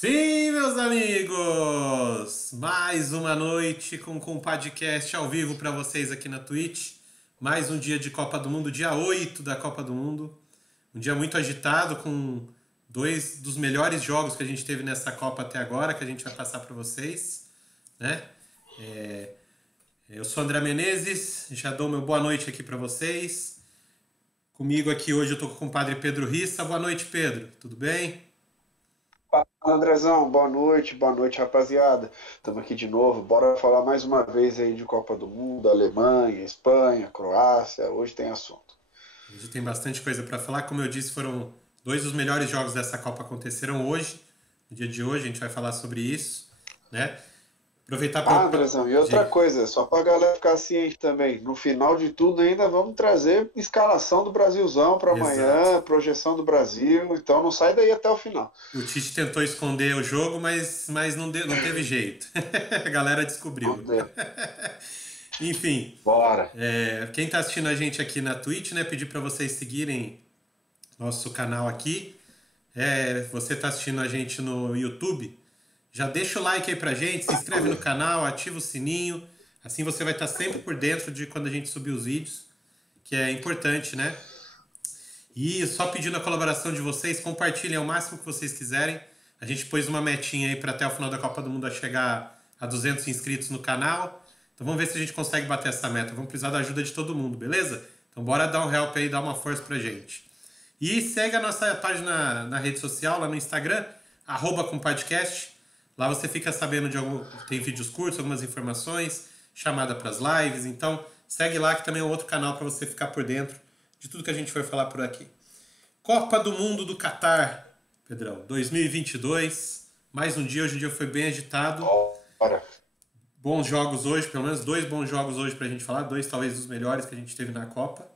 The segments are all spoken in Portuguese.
Sim, meus amigos! Mais uma noite com o podcast ao vivo para vocês aqui na Twitch. Mais um dia de Copa do Mundo, dia 8 da Copa do Mundo. Um dia muito agitado com dois dos melhores jogos que a gente teve nessa Copa até agora, que a gente vai passar para vocês, né? Eu sou André Menezes, já dou meu boa noite aqui para vocês. Comigo aqui hoje eu tô com o compadre Pedro Rissa. Boa noite, Pedro. Tudo bem? Fala, Andrezão, boa noite, rapaziada. Estamos aqui de novo, bora falar mais uma vez aí de Copa do Mundo, Alemanha, Espanha, Croácia, hoje tem assunto. Hoje tem bastante coisa para falar. Como eu disse, foram dois dos melhores jogos dessa Copa aconteceram hoje, no dia de hoje, a gente vai falar sobre isso, né? Aproveitar para... Andrezão, e outra coisa, só para a galera ficar ciente também, no final de tudo ainda vamos trazer escalação do Brasilzão para amanhã, Exato. projeção do Brasil, então não sai daí até o final. O Tite tentou esconder o jogo, mas não teve jeito. A galera descobriu. Enfim, bora. Quem está assistindo a gente aqui na Twitch, né, pedir para vocês seguirem nosso canal aqui. Você está assistindo a gente no YouTube, já deixa o like aí pra gente, se inscreve no canal, ativa o sininho, assim você vai estar sempre por dentro de quando a gente subir os vídeos, que é importante, né? E só pedindo a colaboração de vocês, compartilhem ao máximo que vocês quiserem. A gente pôs uma metinha aí para até o final da Copa do Mundo a chegar a 200 inscritos no canal. Então vamos ver se a gente consegue bater essa meta. Vamos precisar da ajuda de todo mundo, beleza? Então bora dar um help aí, dar uma força pra gente. E segue a nossa página na rede social, lá no Instagram, @compadcast. Lá você fica sabendo tem vídeos curtos, algumas informações, chamada para as lives. Então segue lá que também é outro canal para você ficar por dentro de tudo que a gente vai falar por aqui. Copa do Mundo do Catar, Pedrão, 2022. Mais um dia, hoje o dia foi bem agitado. Bora. Bons jogos hoje, pelo menos 2 bons jogos hoje pra gente falar. 2 talvez dos melhores que a gente teve na Copa.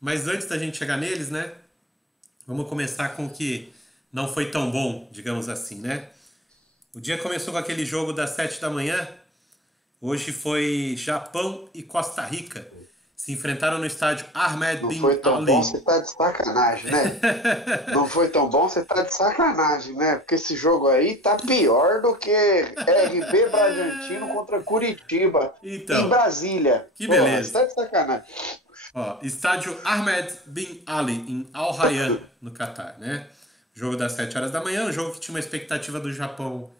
Mas antes da gente chegar neles, né? Vamos começar com o que não foi tão bom, digamos assim, né? O dia começou com aquele jogo das 7 da manhã. Hoje foi Japão e Costa Rica. Se enfrentaram no estádio Ahmed Bin Ali. Não foi tão bom, você tá de sacanagem, né? Não foi tão bom, você tá de sacanagem, né? Porque esse jogo aí tá pior do que RB Bragantino contra Curitiba então, em Brasília. Que beleza. Você tá de sacanagem. Estádio Ahmed Bin Ali, em Al Rayyan, no Catar, né? Jogo das 7 horas da manhã, um jogo que tinha uma expectativa do Japão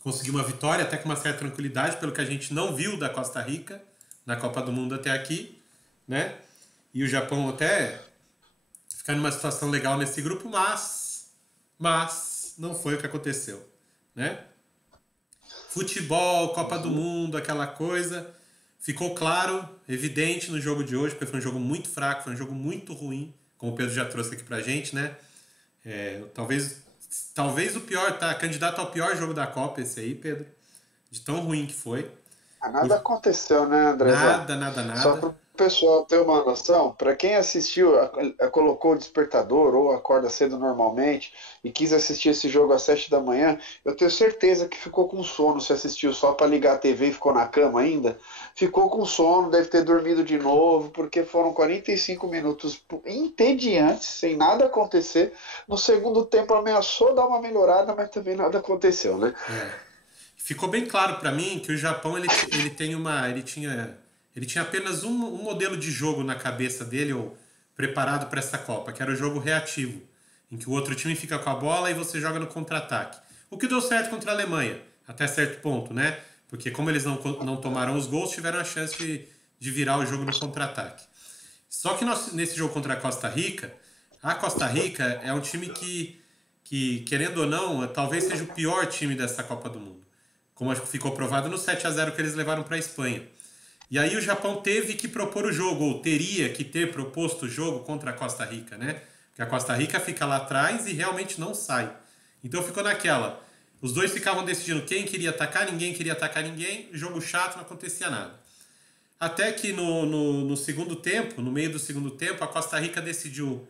conseguir uma vitória, até com uma certa tranquilidade, pelo que a gente não viu da Costa Rica na Copa do Mundo até aqui, né? E o Japão até ficar numa situação legal nesse grupo, mas não foi o que aconteceu, né? Futebol, Copa do Mundo, aquela coisa, ficou claro, evidente no jogo de hoje, porque foi um jogo muito fraco, foi um jogo muito ruim, como o Pedro já trouxe aqui pra gente, né? Talvez o pior, tá? Candidato ao pior jogo da Copa esse aí, Pedro, de tão ruim que foi. Nada aconteceu, né, André? Nada. Só para o pessoal ter uma noção, para quem assistiu, colocou o despertador ou acorda cedo normalmente e quis assistir esse jogo às 7 da manhã, eu tenho certeza que ficou com sono se assistiu só para ligar a TV e ficou na cama ainda. Ficou com sono, deve ter dormido de novo, porque foram 45 minutos entediantes, sem nada acontecer. No segundo tempo ameaçou dar uma melhorada, mas também nada aconteceu, né? Ficou bem claro para mim que o Japão ele tinha apenas um modelo de jogo na cabeça dele, ou preparado para essa Copa, que era o jogo reativo, em que o outro time fica com a bola e você joga no contra-ataque. O que deu certo contra a Alemanha, até certo ponto, né? Porque como eles não tomaram os gols, tiveram a chance de virar o jogo no contra-ataque. Só que nesse jogo contra a Costa Rica é um time que, querendo ou não, talvez seja o pior time dessa Copa do Mundo. Como ficou provado no 7-0 que eles levaram para a Espanha. E aí o Japão teve que propor o jogo, ou teria que ter proposto o jogo contra a Costa Rica, né? Porque a Costa Rica fica lá atrás e realmente não sai. Então ficou naquela. Os dois ficavam decidindo quem queria atacar, ninguém queria atacar ninguém, jogo chato, não acontecia nada. Até que no segundo tempo, no meio do segundo tempo, a Costa Rica decidiu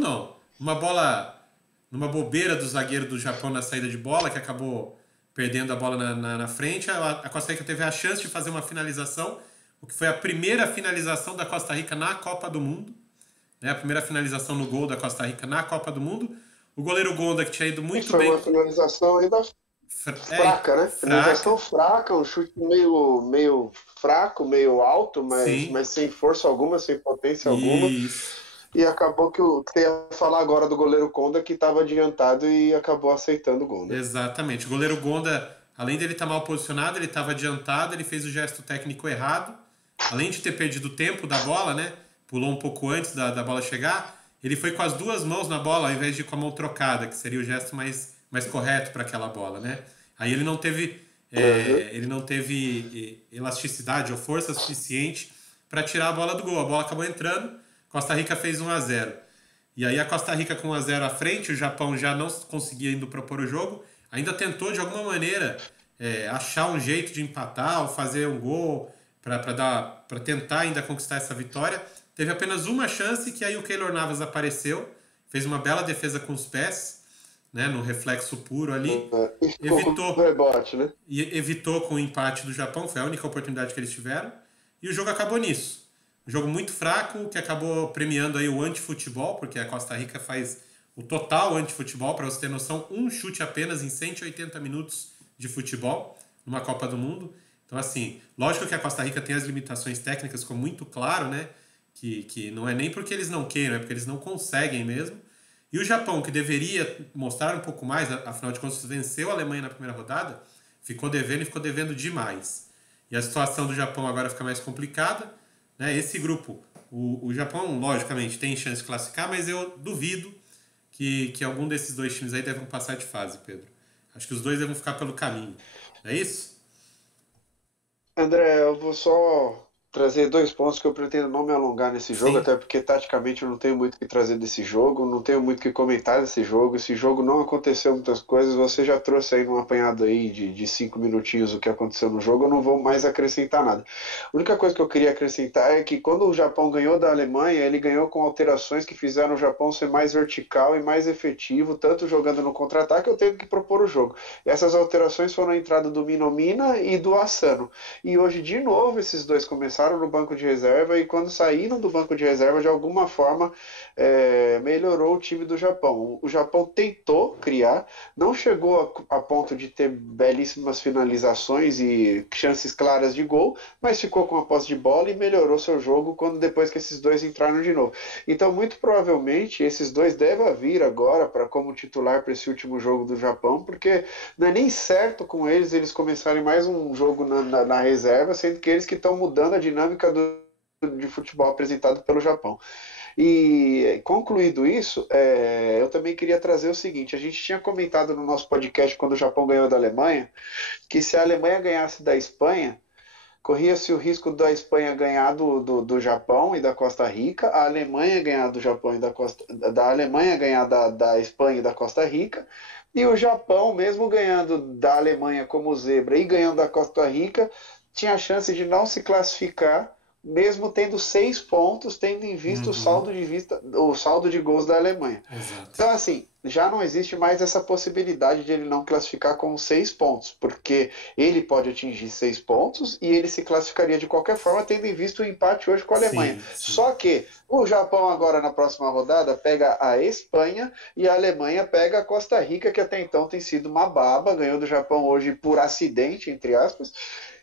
não, numa bobeira do zagueiro do Japão na saída de bola, que acabou perdendo a bola na frente, a Costa Rica teve a chance de fazer uma finalização, o que foi a primeira finalização da Costa Rica na Copa do Mundo, né? A primeira finalização no gol da Costa Rica na Copa do Mundo. O goleiro Gonda, que tinha ido E muito foi bem. uma finalização ainda fraca, né? Fraca, Finalização fraca, um chute meio fraco, meio alto, sim. mas sem força alguma, sem potência alguma. Isso. E acabou que o que você ia falar agora do goleiro Conda, que estava adiantado e acabou aceitando o gol, né? Exatamente. O goleiro Gonda, além dele estar mal posicionado, ele estava adiantado, ele fez o gesto técnico errado. Além de ter perdido o tempo da bola, né? Pulou um pouco antes da bola chegar. Ele foi com as duas mãos na bola, ao invés de com a mão trocada, que seria o gesto mais correto para aquela bola, né? Aí Uhum. ele não teve elasticidade ou força suficiente para tirar a bola do gol. A bola acabou entrando, Costa Rica fez 1-0. E aí a Costa Rica com 1-0 à frente, o Japão já não conseguia ainda propor o jogo, ainda tentou de alguma maneira achar um jeito de empatar ou fazer um gol para tentar ainda conquistar essa vitória. Teve apenas uma chance que aí o Keylor Navas apareceu, fez uma bela defesa com os pés, né, no reflexo puro ali, E ficou com o evitou rebote, né? e evitou com o empate do Japão, foi a única oportunidade que eles tiveram, e o jogo acabou nisso. Um jogo muito fraco, que acabou premiando aí o antifutebol, porque a Costa Rica faz o total antifutebol, para você ter noção, um chute apenas em 180 minutos de futebol numa Copa do Mundo. Então, assim, lógico que a Costa Rica tem as limitações técnicas, ficou muito claro, né? Que não é nem porque eles não queiram, é porque eles não conseguem mesmo. E o Japão, que deveria mostrar um pouco mais, afinal de contas venceu a Alemanha na primeira rodada, ficou devendo e ficou devendo demais. E a situação do Japão agora fica mais complicada, né? Esse grupo, o Japão, logicamente, tem chance de classificar, mas eu duvido que algum desses dois times aí devem passar de fase, Pedro. Acho que os dois devem ficar pelo caminho. Não é isso? André, eu vou só trazer dois pontos que eu pretendo não me alongar nesse jogo, Sim, até porque taticamente eu não tenho muito o que trazer desse jogo, não tenho muito o que comentar desse jogo. Esse jogo não aconteceu muitas coisas, você já trouxe aí num apanhado aí de 5 minutinhos o que aconteceu no jogo, eu não vou mais acrescentar nada. A única coisa que eu queria acrescentar é que quando o Japão ganhou da Alemanha, ele ganhou com alterações que fizeram o Japão ser mais vertical e mais efetivo, tanto jogando no contra-ataque, eu tenho que propor o jogo. Essas alterações foram a entrada do Minomina e do Asano. E hoje, de novo, esses dois começaram no banco de reserva e quando saíram do banco de reserva, de alguma forma, melhorou o time do Japão. O Japão tentou criar, não chegou a ponto de ter belíssimas finalizações e chances claras de gol, mas ficou com a posse de bola e melhorou seu jogo quando depois que esses dois entraram de novo. Então, muito provavelmente, esses dois devem vir agora para como titular para esse último jogo do Japão, porque não é nem certo com eles começarem mais um jogo na reserva, sendo que eles que estão mudando a dinâmica de futebol apresentado pelo Japão. E concluído isso, eu também queria trazer o seguinte: a gente tinha comentado no nosso podcast quando o Japão ganhou da Alemanha, que se a Alemanha ganhasse da Espanha, corria-se o risco da Espanha ganhar do Japão e da Costa Rica, a Alemanha ganhar do Japão e da Alemanha ganhar da Espanha e da Costa Rica, e o Japão, mesmo ganhando da Alemanha como zebra e ganhando da Costa Rica, tinha a chance de não se classificar, mesmo tendo 6 pontos, tendo em vista uhum, o saldo de gols da Alemanha. exato. Então, assim, já não existe mais essa possibilidade de ele não classificar com 6 pontos, porque ele pode atingir 6 pontos e ele se classificaria de qualquer forma, tendo em vista o empate hoje com a Alemanha. Sim, sim. Só que o Japão agora na próxima rodada pega a Espanha e a Alemanha pega a Costa Rica, que até então tem sido uma baba, ganhou do Japão hoje por acidente, entre aspas,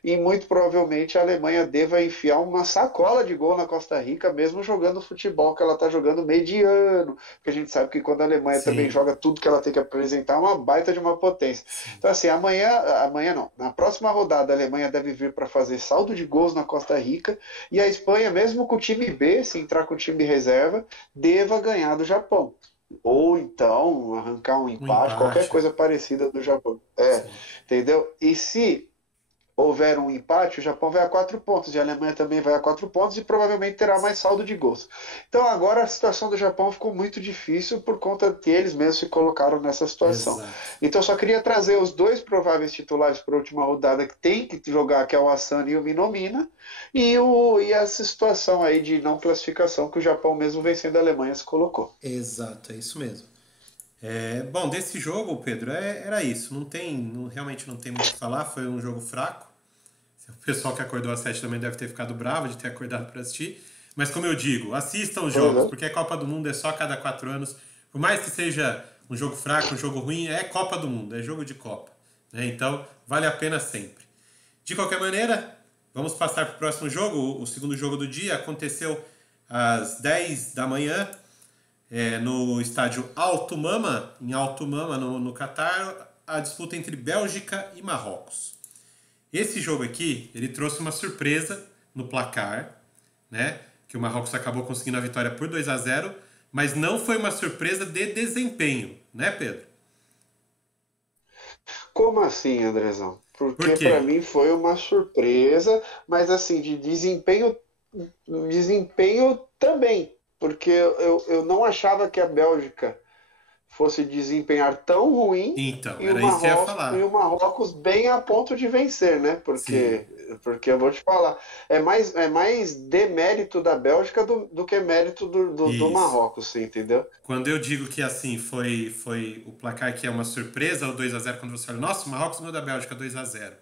e muito provavelmente a Alemanha deva enfiar uma sacola de gol na Costa Rica, mesmo jogando o futebol que ela está jogando mediano, porque a gente sabe que quando a Alemanha também Sim, joga tudo que ela tem que apresentar, é uma baita de uma potência. sim. Então, assim, amanhã não, na próxima rodada a Alemanha deve vir para fazer saldo de gols na Costa Rica e a Espanha, mesmo com o time B, se entrar com o time reserva, deva ganhar do Japão. Ou então arrancar um Um empate, qualquer empate. coisa parecida do Japão. Sim. Entendeu? E se houver um empate, o Japão vai a 4 pontos e a Alemanha também vai a 4 pontos e provavelmente terá mais saldo de gols. Então agora a situação do Japão ficou muito difícil por conta que eles mesmos se colocaram nessa situação. Exato. Então eu só queria trazer os dois prováveis titulares para a última rodada que tem que jogar, que é o Asano e o Minomina, e essa situação aí de não classificação que o Japão mesmo vencendo a Alemanha se colocou. Exato, é isso mesmo. Bom, desse jogo, Pedro, era isso. Realmente não tem muito o que falar. Foi um jogo fraco. O pessoal que acordou às 7 também deve ter ficado bravo de ter acordado para assistir. Mas como eu digo, assistam os jogos, Uhum. porque a Copa do Mundo é só a cada 4 anos. Por mais que seja um jogo fraco, um jogo ruim, é Copa do Mundo, é jogo de Copa. Né? Então, vale a pena sempre. De qualquer maneira, vamos passar para o próximo jogo. O segundo jogo do dia aconteceu às 10 da manhã, no estádio Alto Mama, em Alto Mama, no Catar, a disputa entre Bélgica e Marrocos. Esse jogo aqui, ele trouxe uma surpresa no placar, né? Que o Marrocos acabou conseguindo a vitória por 2-0, mas não foi uma surpresa de desempenho, né, Pedro? Como assim, Andrezão? Por Porque quê? para mim foi uma surpresa, mas assim, de desempenho, desempenho também. Porque eu não achava que a Bélgica fosse desempenhar tão ruim Então, era isso que eu ia E o falar. Marrocos bem a ponto de vencer, né? Sim. Porque eu vou te falar, é mais demérito da Bélgica do que mérito do Isso. Marrocos, você entendeu? Quando eu digo que assim foi o placar que é uma surpresa, o 2-0 quando você olha, nossa, o Marrocos ganhou da Bélgica 2-0.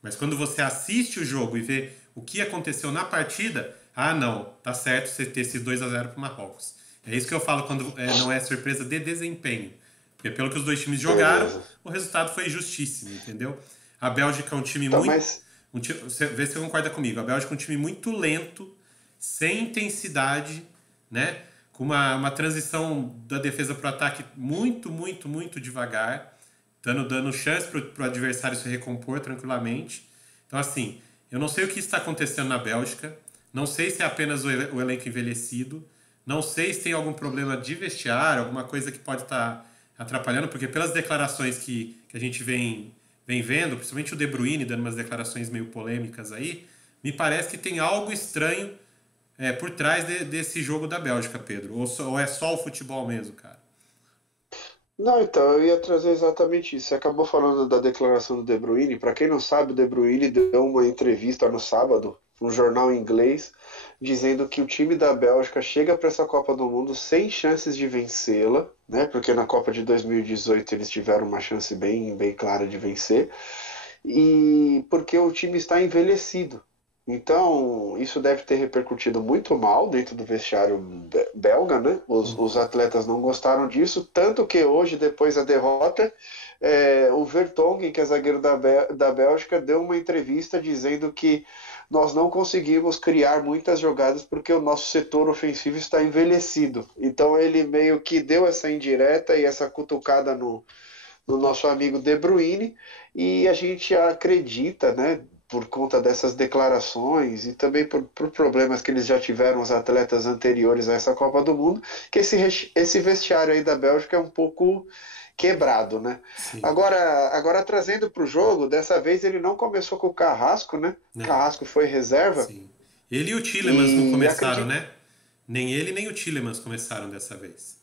Mas quando você assiste o jogo e vê o que aconteceu na partida, ah, não, tá certo você ter esse 2-0 pro Marrocos. É isso que eu falo quando não é surpresa de desempenho. Porque pelo que os dois times jogaram, Beleza. o resultado foi justíssimo, entendeu? A Bélgica é um time Então, muito. mas Vê se você concorda comigo. A Bélgica é um time muito lento, sem intensidade, né? Com uma transição da defesa para o ataque muito, muito, muito devagar, dando chance para o adversário se recompor tranquilamente. Então, assim, eu não sei o que está acontecendo na Bélgica, não sei se é apenas o elenco envelhecido, não sei se tem algum problema de vestiário, alguma coisa que pode estar atrapalhando, porque pelas declarações que a gente vem vendo, principalmente o De Bruyne dando umas declarações meio polêmicas aí, me parece que tem algo estranho por trás desse jogo da Bélgica, Pedro. Ou é só o futebol mesmo, cara? não, então, eu ia trazer exatamente isso. Você acabou falando da declaração do De Bruyne. Para quem não sabe, o De Bruyne deu uma entrevista no sábado, num jornal inglês, dizendo que o time da Bélgica chega para essa Copa do Mundo sem chances de vencê-la, né? Porque na Copa de 2018 eles tiveram uma chance bem, bem clara de vencer, e porque o time está envelhecido. Então, isso deve ter repercutido muito mal dentro do vestiário belga, né? Os Uhum. atletas não gostaram disso, tanto que hoje, depois da derrota, o Vertonghen, que é zagueiro da Bélgica, deu uma entrevista dizendo que nós não conseguimos criar muitas jogadas porque o nosso setor ofensivo está envelhecido. Então, ele meio que deu essa indireta e essa cutucada no nosso amigo De Bruyne, e a gente acredita, né, por conta dessas declarações e também por problemas que eles já tiveram, os atletas anteriores a essa Copa do Mundo, que esse vestiário aí da Bélgica é um pouco quebrado, né? Sim, Agora trazendo para o jogo, dessa vez ele não começou com o Carrasco, né? não, Carrasco foi reserva sim. Ele e o Tielemans não e começaram, acredito né? Nem ele nem o Tielemans começaram dessa vez.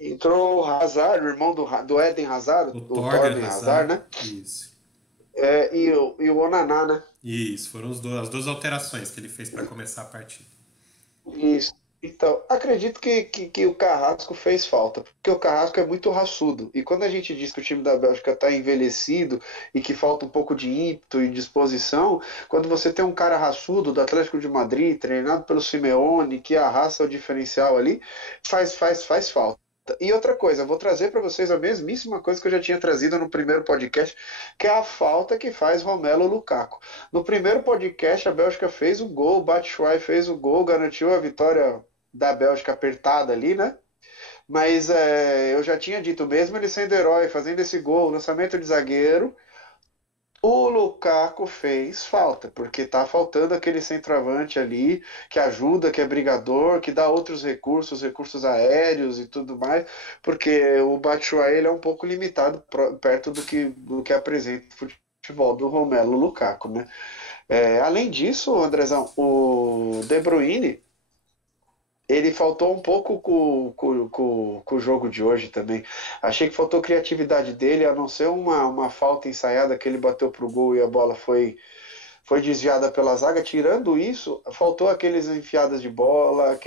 entrou o Hazard, o irmão do Eden Hazard, O o Torgan Torgan Hazard, Hazard, né? isso. E o Onaná, né? Isso, foram as duas alterações que ele fez para começar a partida. Isso. Então, acredito que o Carrasco fez falta, porque o Carrasco é muito raçudo. E quando a gente diz que o time da Bélgica está envelhecido e que falta um pouco de ímpeto e disposição, quando você tem um cara raçudo do Atlético de Madrid, treinado pelo Simeone, que arrasta o diferencial ali, faz falta. E outra coisa, eu vou trazer para vocês a mesmíssima coisa que eu já tinha trazido no primeiro podcast, que é a falta que faz Romelu Lukaku. No primeiro podcast, a Bélgica fez o gol, o Batshuayi fez o gol, garantiu a vitória da Bélgica apertada ali, né? Mas eu já tinha dito, mesmo ele sendo herói, fazendo esse gol, lançamento de zagueiro, o Lukaku fez falta, porque tá faltando aquele centroavante ali que ajuda, que é brigador, que dá outros recursos, recursos aéreos e tudo mais, porque o Batshuayi ele é um pouco limitado perto do que apresenta o futebol do Romelu Lukaku, né? Além disso, Andrezão, o De Bruyne ele faltou um pouco com o jogo de hoje também. Achei que faltou criatividade dele, a não ser uma falta ensaiada que ele bateu pro gol e a bola foi desviada pela zaga. Tirando isso, faltou aqueles enfiadas de bola,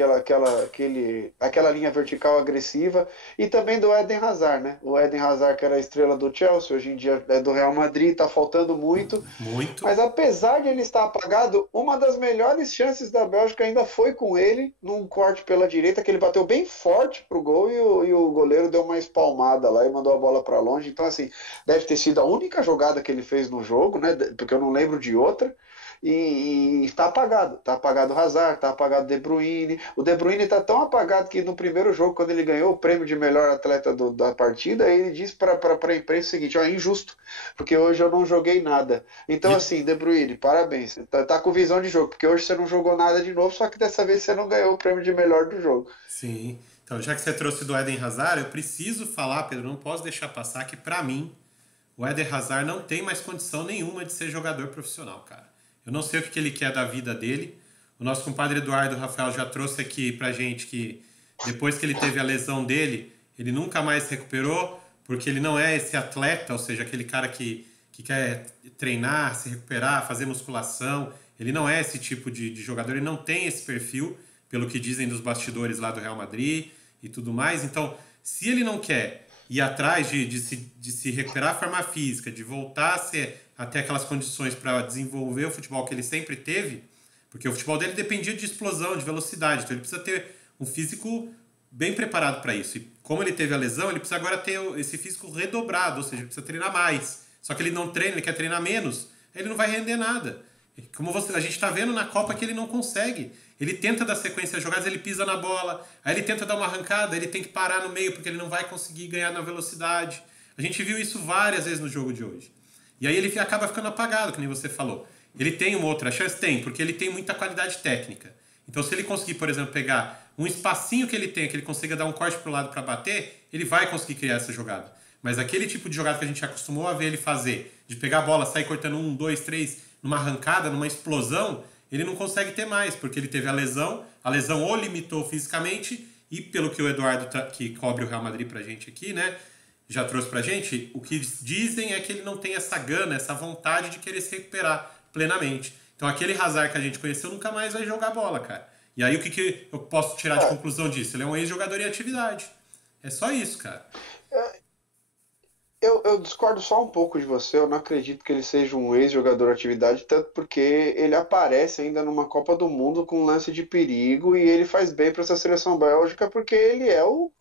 aquela linha vertical agressiva, e também do Eden Hazard, né? O Eden Hazard, que era a estrela do Chelsea, hoje em dia é do Real Madrid, está faltando muito. Muito. Mas apesar de ele estar apagado, uma das melhores chances da Bélgica ainda foi com ele, num corte pela direita, que ele bateu bem forte pro gol e o goleiro deu uma espalmada lá e mandou a bola para longe. Então, assim, deve ter sido a única jogada que ele fez no jogo, né? Porque eu não lembro de outra. E está apagado. Está apagado o Hazard, está apagado o De Bruyne. O De Bruyne está tão apagado que no primeiro jogo, quando ele ganhou o prêmio de melhor atleta da partida, ele disse para a imprensa o seguinte: ó, é injusto, porque hoje eu não joguei nada. Então, assim, De Bruyne, parabéns. Você tá com visão de jogo, porque hoje você não jogou nada de novo, só que dessa vez você não ganhou o prêmio de melhor do jogo. Sim. Então, já que você trouxe do Eden Hazard, eu preciso falar, Pedro, não posso deixar passar que, pra mim, o Eden Hazard não tem mais condição nenhuma de ser jogador profissional, cara. Eu não sei o que ele quer da vida dele. O nosso compadre Eduardo Rafael já trouxe aqui pra gente que depois que ele teve a lesão dele, ele nunca mais se recuperou, porque ele não é esse atleta, ou seja, aquele cara que quer treinar, se recuperar, fazer musculação. Ele não é esse tipo de jogador, ele não tem esse perfil, pelo que dizem dos bastidores lá do Real Madrid e tudo mais. Então, se ele não quer ir atrás de se recuperar a forma física, de voltar a ter aquelas condições para desenvolver o futebol que ele sempre teve, porque o futebol dele dependia de explosão, de velocidade, então ele precisa ter um físico bem preparado para isso. E como ele teve a lesão, ele precisa agora ter esse físico redobrado, ou seja, ele precisa treinar mais. Só que ele não treina, ele quer treinar menos, aí ele não vai render nada. Como a gente está vendo na Copa que ele não consegue. Ele tenta dar sequência de jogadas, ele pisa na bola, aí ele tenta dar uma arrancada, ele tem que parar no meio porque ele não vai conseguir ganhar na velocidade. A gente viu isso várias vezes no jogo de hoje. E aí ele acaba ficando apagado, que nem você falou. Ele tem uma outra chance? Tem, porque ele tem muita qualidade técnica. Então se ele conseguir, por exemplo, pegar um espacinho que ele tem, que ele consiga dar um corte pro lado para bater, ele vai conseguir criar essa jogada. Mas aquele tipo de jogada que a gente acostumou a ver ele fazer, de pegar a bola, sair cortando 1, 2, 3, numa arrancada, numa explosão, ele não consegue ter mais, porque ele teve a lesão ou limitou fisicamente, e pelo que o Eduardo, que cobre o Real Madrid pra gente aqui, né, já trouxe pra gente, o que dizem é que ele não tem essa gana, essa vontade de querer se recuperar plenamente. Então aquele Hazard que a gente conheceu nunca mais vai jogar bola, cara. E aí o que eu posso tirar de conclusão disso? Ele é um ex-jogador em atividade. É só isso, cara. Eu discordo só um pouco de você. Eu não acredito que ele seja um ex-jogador de atividade, tanto porque ele aparece ainda numa Copa do Mundo com um lance de perigo e ele faz bem para essa seleção bélgica porque ele é o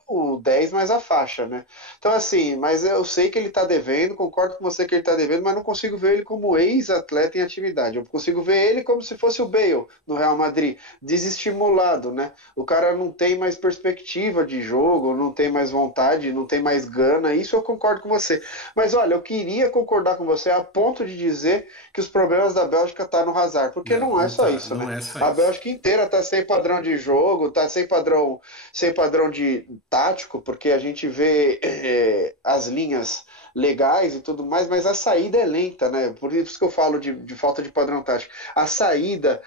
10 mais a faixa, né? Então, assim, mas eu sei que ele tá devendo, concordo com você que ele tá devendo, mas não consigo ver ele como ex-atleta em atividade. Eu consigo ver ele como se fosse o Bale no Real Madrid, desestimulado, né? O cara não tem mais perspectiva de jogo, não tem mais vontade, não tem mais gana, isso eu concordo com você. Mas olha, eu queria concordar com você a ponto de dizer que os problemas da Bélgica tá no Hazard, porque não é só isso, né? A Bélgica inteira tá sem padrão de jogo, tá sem padrão de tático, porque a gente vê as linhas legais e tudo mais, mas a saída é lenta, né? Por isso que eu falo de falta de padrão tático. A saída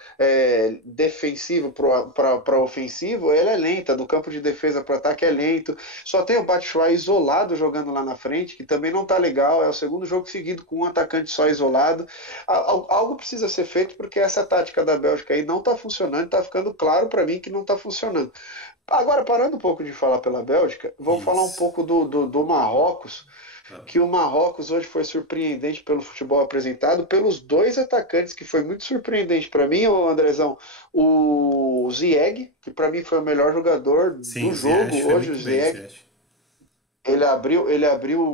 defensiva para ofensivo, ela é lenta, do campo de defesa para ataque é lento. Só tem o Batshuayi isolado jogando lá na frente, que também não tá legal, é o segundo jogo seguido com um atacante só isolado. Algo precisa ser feito porque essa tática da Bélgica aí não tá funcionando, tá ficando claro para mim que não tá funcionando. Agora, parando um pouco de falar pela Bélgica, vamos falar um pouco do Marrocos, que o Marrocos hoje foi surpreendente pelo futebol apresentado, pelos dois atacantes, que foi muito surpreendente para mim, o Andrezão, o Ziyech, que para mim foi o melhor jogador do jogo hoje, o Ziyech. Ele abriu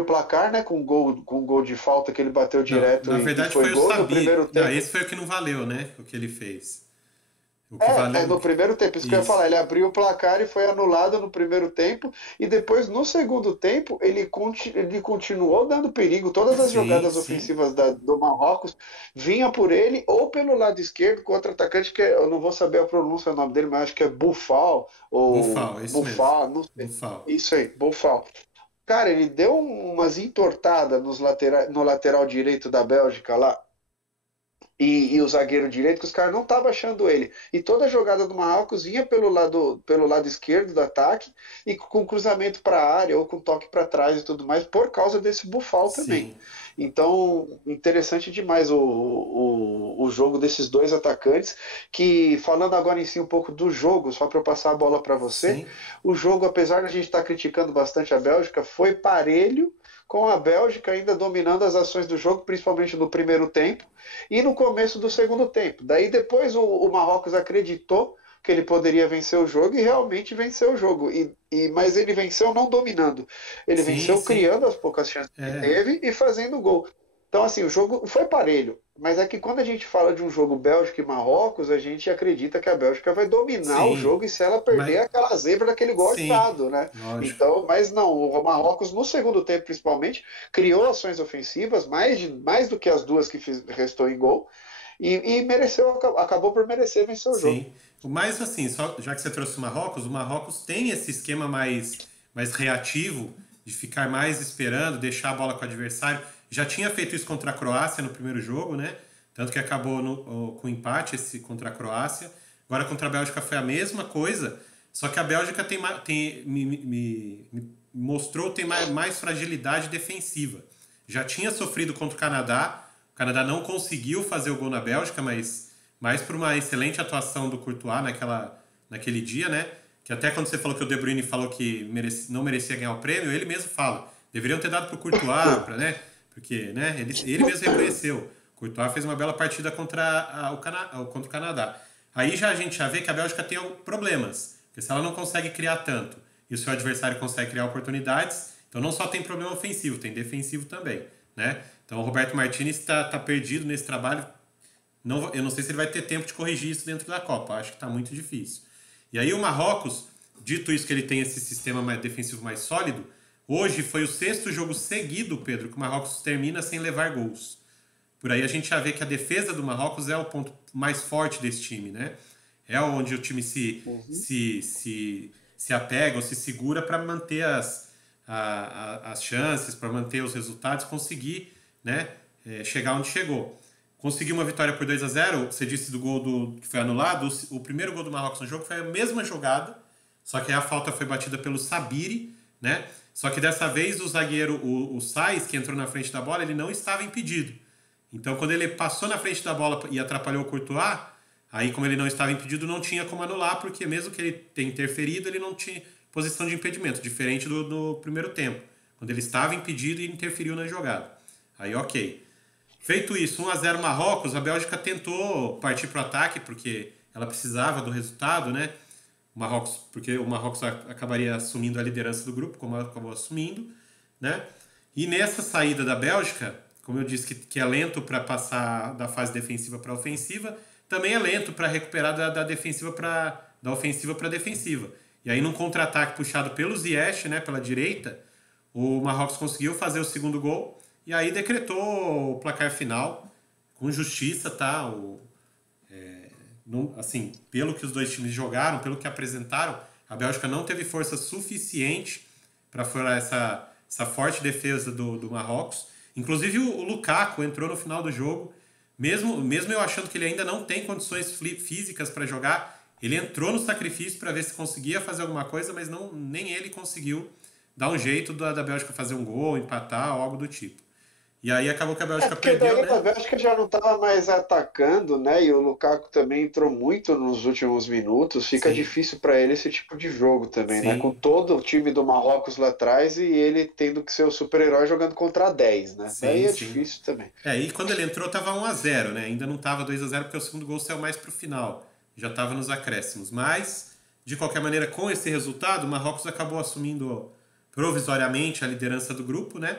o placar, né, com gol de falta que ele bateu direto. Na verdade, e foi gol no primeiro tempo. Não, esse foi o que não valeu, né? O que ele fez. No primeiro tempo, isso que eu ia falar, ele abriu o placar e foi anulado no primeiro tempo, e depois no segundo tempo ele continuou dando perigo, todas as jogadas ofensivas do Marrocos vinha por ele, ou pelo lado esquerdo, com outro atacante que eu não vou saber a pronúncia do nome dele, mas acho que é Boufal, ou Boufal, não sei. Boufal. Isso aí, Boufal. Cara, ele deu umas entortadas no lateral direito da Bélgica lá, e o zagueiro direito, que os caras não estavam achando ele. E toda a jogada do Marrocos vinha pelo lado esquerdo do ataque e com cruzamento para a área ou com toque para trás e tudo mais, por causa desse Bufal também. Sim, Então, interessante demais o jogo desses dois atacantes. Que, falando agora em si um pouco do jogo, só para eu passar a bola para você, sim, o jogo, apesar de a gente estar criticando bastante a Bélgica, foi parelho, com a Bélgica ainda dominando as ações do jogo, principalmente no primeiro tempo e no começo do segundo tempo. Daí depois o Marrocos acreditou que ele poderia vencer o jogo e realmente venceu o jogo. Mas ele venceu não dominando. Ele sim, venceu sim. criando as poucas chances que É, teve e fazendo gol. Então, assim, o jogo foi parelho. Mas é que quando a gente fala de um jogo Bélgica e Marrocos, a gente acredita que a Bélgica vai dominar o sim. jogo e se ela perder Mas, aquela zebra daquele gol sim, anulado, né? lógico. Então, mas não, o Marrocos no segundo tempo principalmente criou ações ofensivas, mais do que as duas que restou em gol, e mereceu, acabou por merecer vencer o jogo. Sim. O mais assim, só, já que você trouxe o Marrocos tem esse esquema mais reativo, de ficar mais esperando, deixar a bola com o adversário. Já tinha feito isso contra a Croácia no primeiro jogo, né? Tanto que acabou com empate esse contra a Croácia. Agora contra a Bélgica foi a mesma coisa, só que a Bélgica me mostrou ter mais fragilidade defensiva. Já tinha sofrido contra o Canadá não conseguiu fazer o gol na Bélgica, mas mais por uma excelente atuação do Courtois naquele dia, né? Que até quando você falou que o De Bruyne falou que não merecia ganhar o prêmio, ele mesmo fala. Deveriam ter dado pro Courtois, né? Porque né, ele mesmo reconheceu. O Courtois fez uma bela partida contra o Canadá. Aí a gente já vê que a Bélgica tem problemas. Porque se ela não consegue criar tanto e o seu adversário consegue criar oportunidades, então não só tem problema ofensivo, tem defensivo também, né? Então o Roberto Martinez tá perdido nesse trabalho. Não, eu não sei se ele vai ter tempo de corrigir isso dentro da Copa. Acho que está muito difícil. E aí o Marrocos, dito isso que ele tem esse sistema defensivo mais sólido, hoje foi o sexto jogo seguido, Pedro, que o Marrocos termina sem levar gols. Por aí a gente já vê que a defesa do Marrocos é o ponto mais forte desse time, né? É onde o time Uhum. se apega ou se segura para manter as chances, para manter os resultados, conseguir, né, chegar onde chegou. Conseguiu uma vitória por 2-0. Você disse do gol que foi anulado. O primeiro gol do Marrocos no jogo foi a mesma jogada, só que aí a falta foi batida pelo Sabiri, né? Só que dessa vez o zagueiro, o Sainz, que entrou na frente da bola, ele não estava impedido. Então, quando ele passou na frente da bola e atrapalhou o Courtois, aí, como ele não estava impedido, não tinha como anular, porque mesmo que ele tenha interferido, ele não tinha posição de impedimento, diferente do primeiro tempo, quando ele estava impedido e interferiu na jogada. Aí, ok. Feito isso, 1-0 Marrocos, a Bélgica tentou partir para o ataque, porque ela precisava do resultado, né? Porque o Marrocos acabaria assumindo a liderança do grupo, como acabou assumindo, né? E nessa saída da Bélgica, como eu disse que é lento para passar da fase defensiva para a ofensiva, também é lento para recuperar da ofensiva para a defensiva. E aí num contra-ataque puxado pelo Ziyech, né, pela direita, o Marrocos conseguiu fazer o segundo gol e aí decretou o placar final com justiça, tá? Assim, pelo que os dois times jogaram, pelo que apresentaram, a Bélgica não teve força suficiente para furar essa forte defesa do Marrocos. Inclusive o Lukaku entrou no final do jogo, mesmo eu achando que ele ainda não tem condições físicas para jogar, ele entrou no sacrifício para ver se conseguia fazer alguma coisa, mas nem ele conseguiu dar um jeito da Bélgica fazer um gol, empatar ou algo do tipo. E aí acabou que a É Bélgica porque perdeu, daí a né? Bélgica já não estava mais atacando, né? E o Lukaku também entrou muito nos últimos minutos. Fica Sim, difícil para ele esse tipo de jogo também, né? Com sim, todo o time do Marrocos lá atrás e ele tendo que ser o super-herói jogando contra 10, né? Daí sim, é sim. difícil também. E quando ele entrou tava 1-0, né? Ainda não tava 2-0 porque o segundo gol saiu mais pro final. Já tava nos acréscimos. Mas, de qualquer maneira, com esse resultado, o Marrocos acabou assumindo provisoriamente a liderança do grupo, né?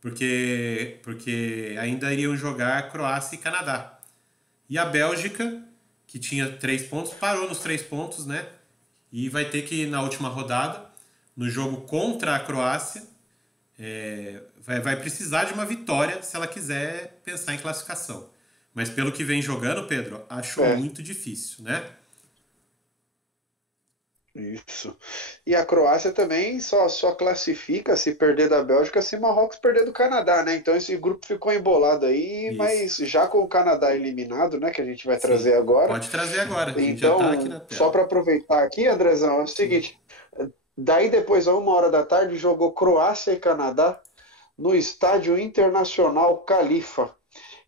Porque ainda iriam jogar Croácia e Canadá. E a Bélgica, que tinha 3 pontos, parou nos 3 pontos, né? E vai ter que, na última rodada, no jogo contra a Croácia, vai precisar de uma vitória se ela quiser pensar em classificação. Mas pelo que vem jogando, Pedro, acho É. muito difícil, né? Isso. E a Croácia também só classifica se perder da Bélgica se Marrocos perder do Canadá, né? Então esse grupo ficou embolado aí, Isso. mas já com o Canadá eliminado, né, que a gente vai Sim. trazer agora. Pode trazer agora. A gente já tá aqui Então, na só tela. para aproveitar aqui, Andrezão, é o Sim. seguinte, daí depois, a 1 hora da tarde, jogou Croácia e Canadá no Estádio Internacional Califa.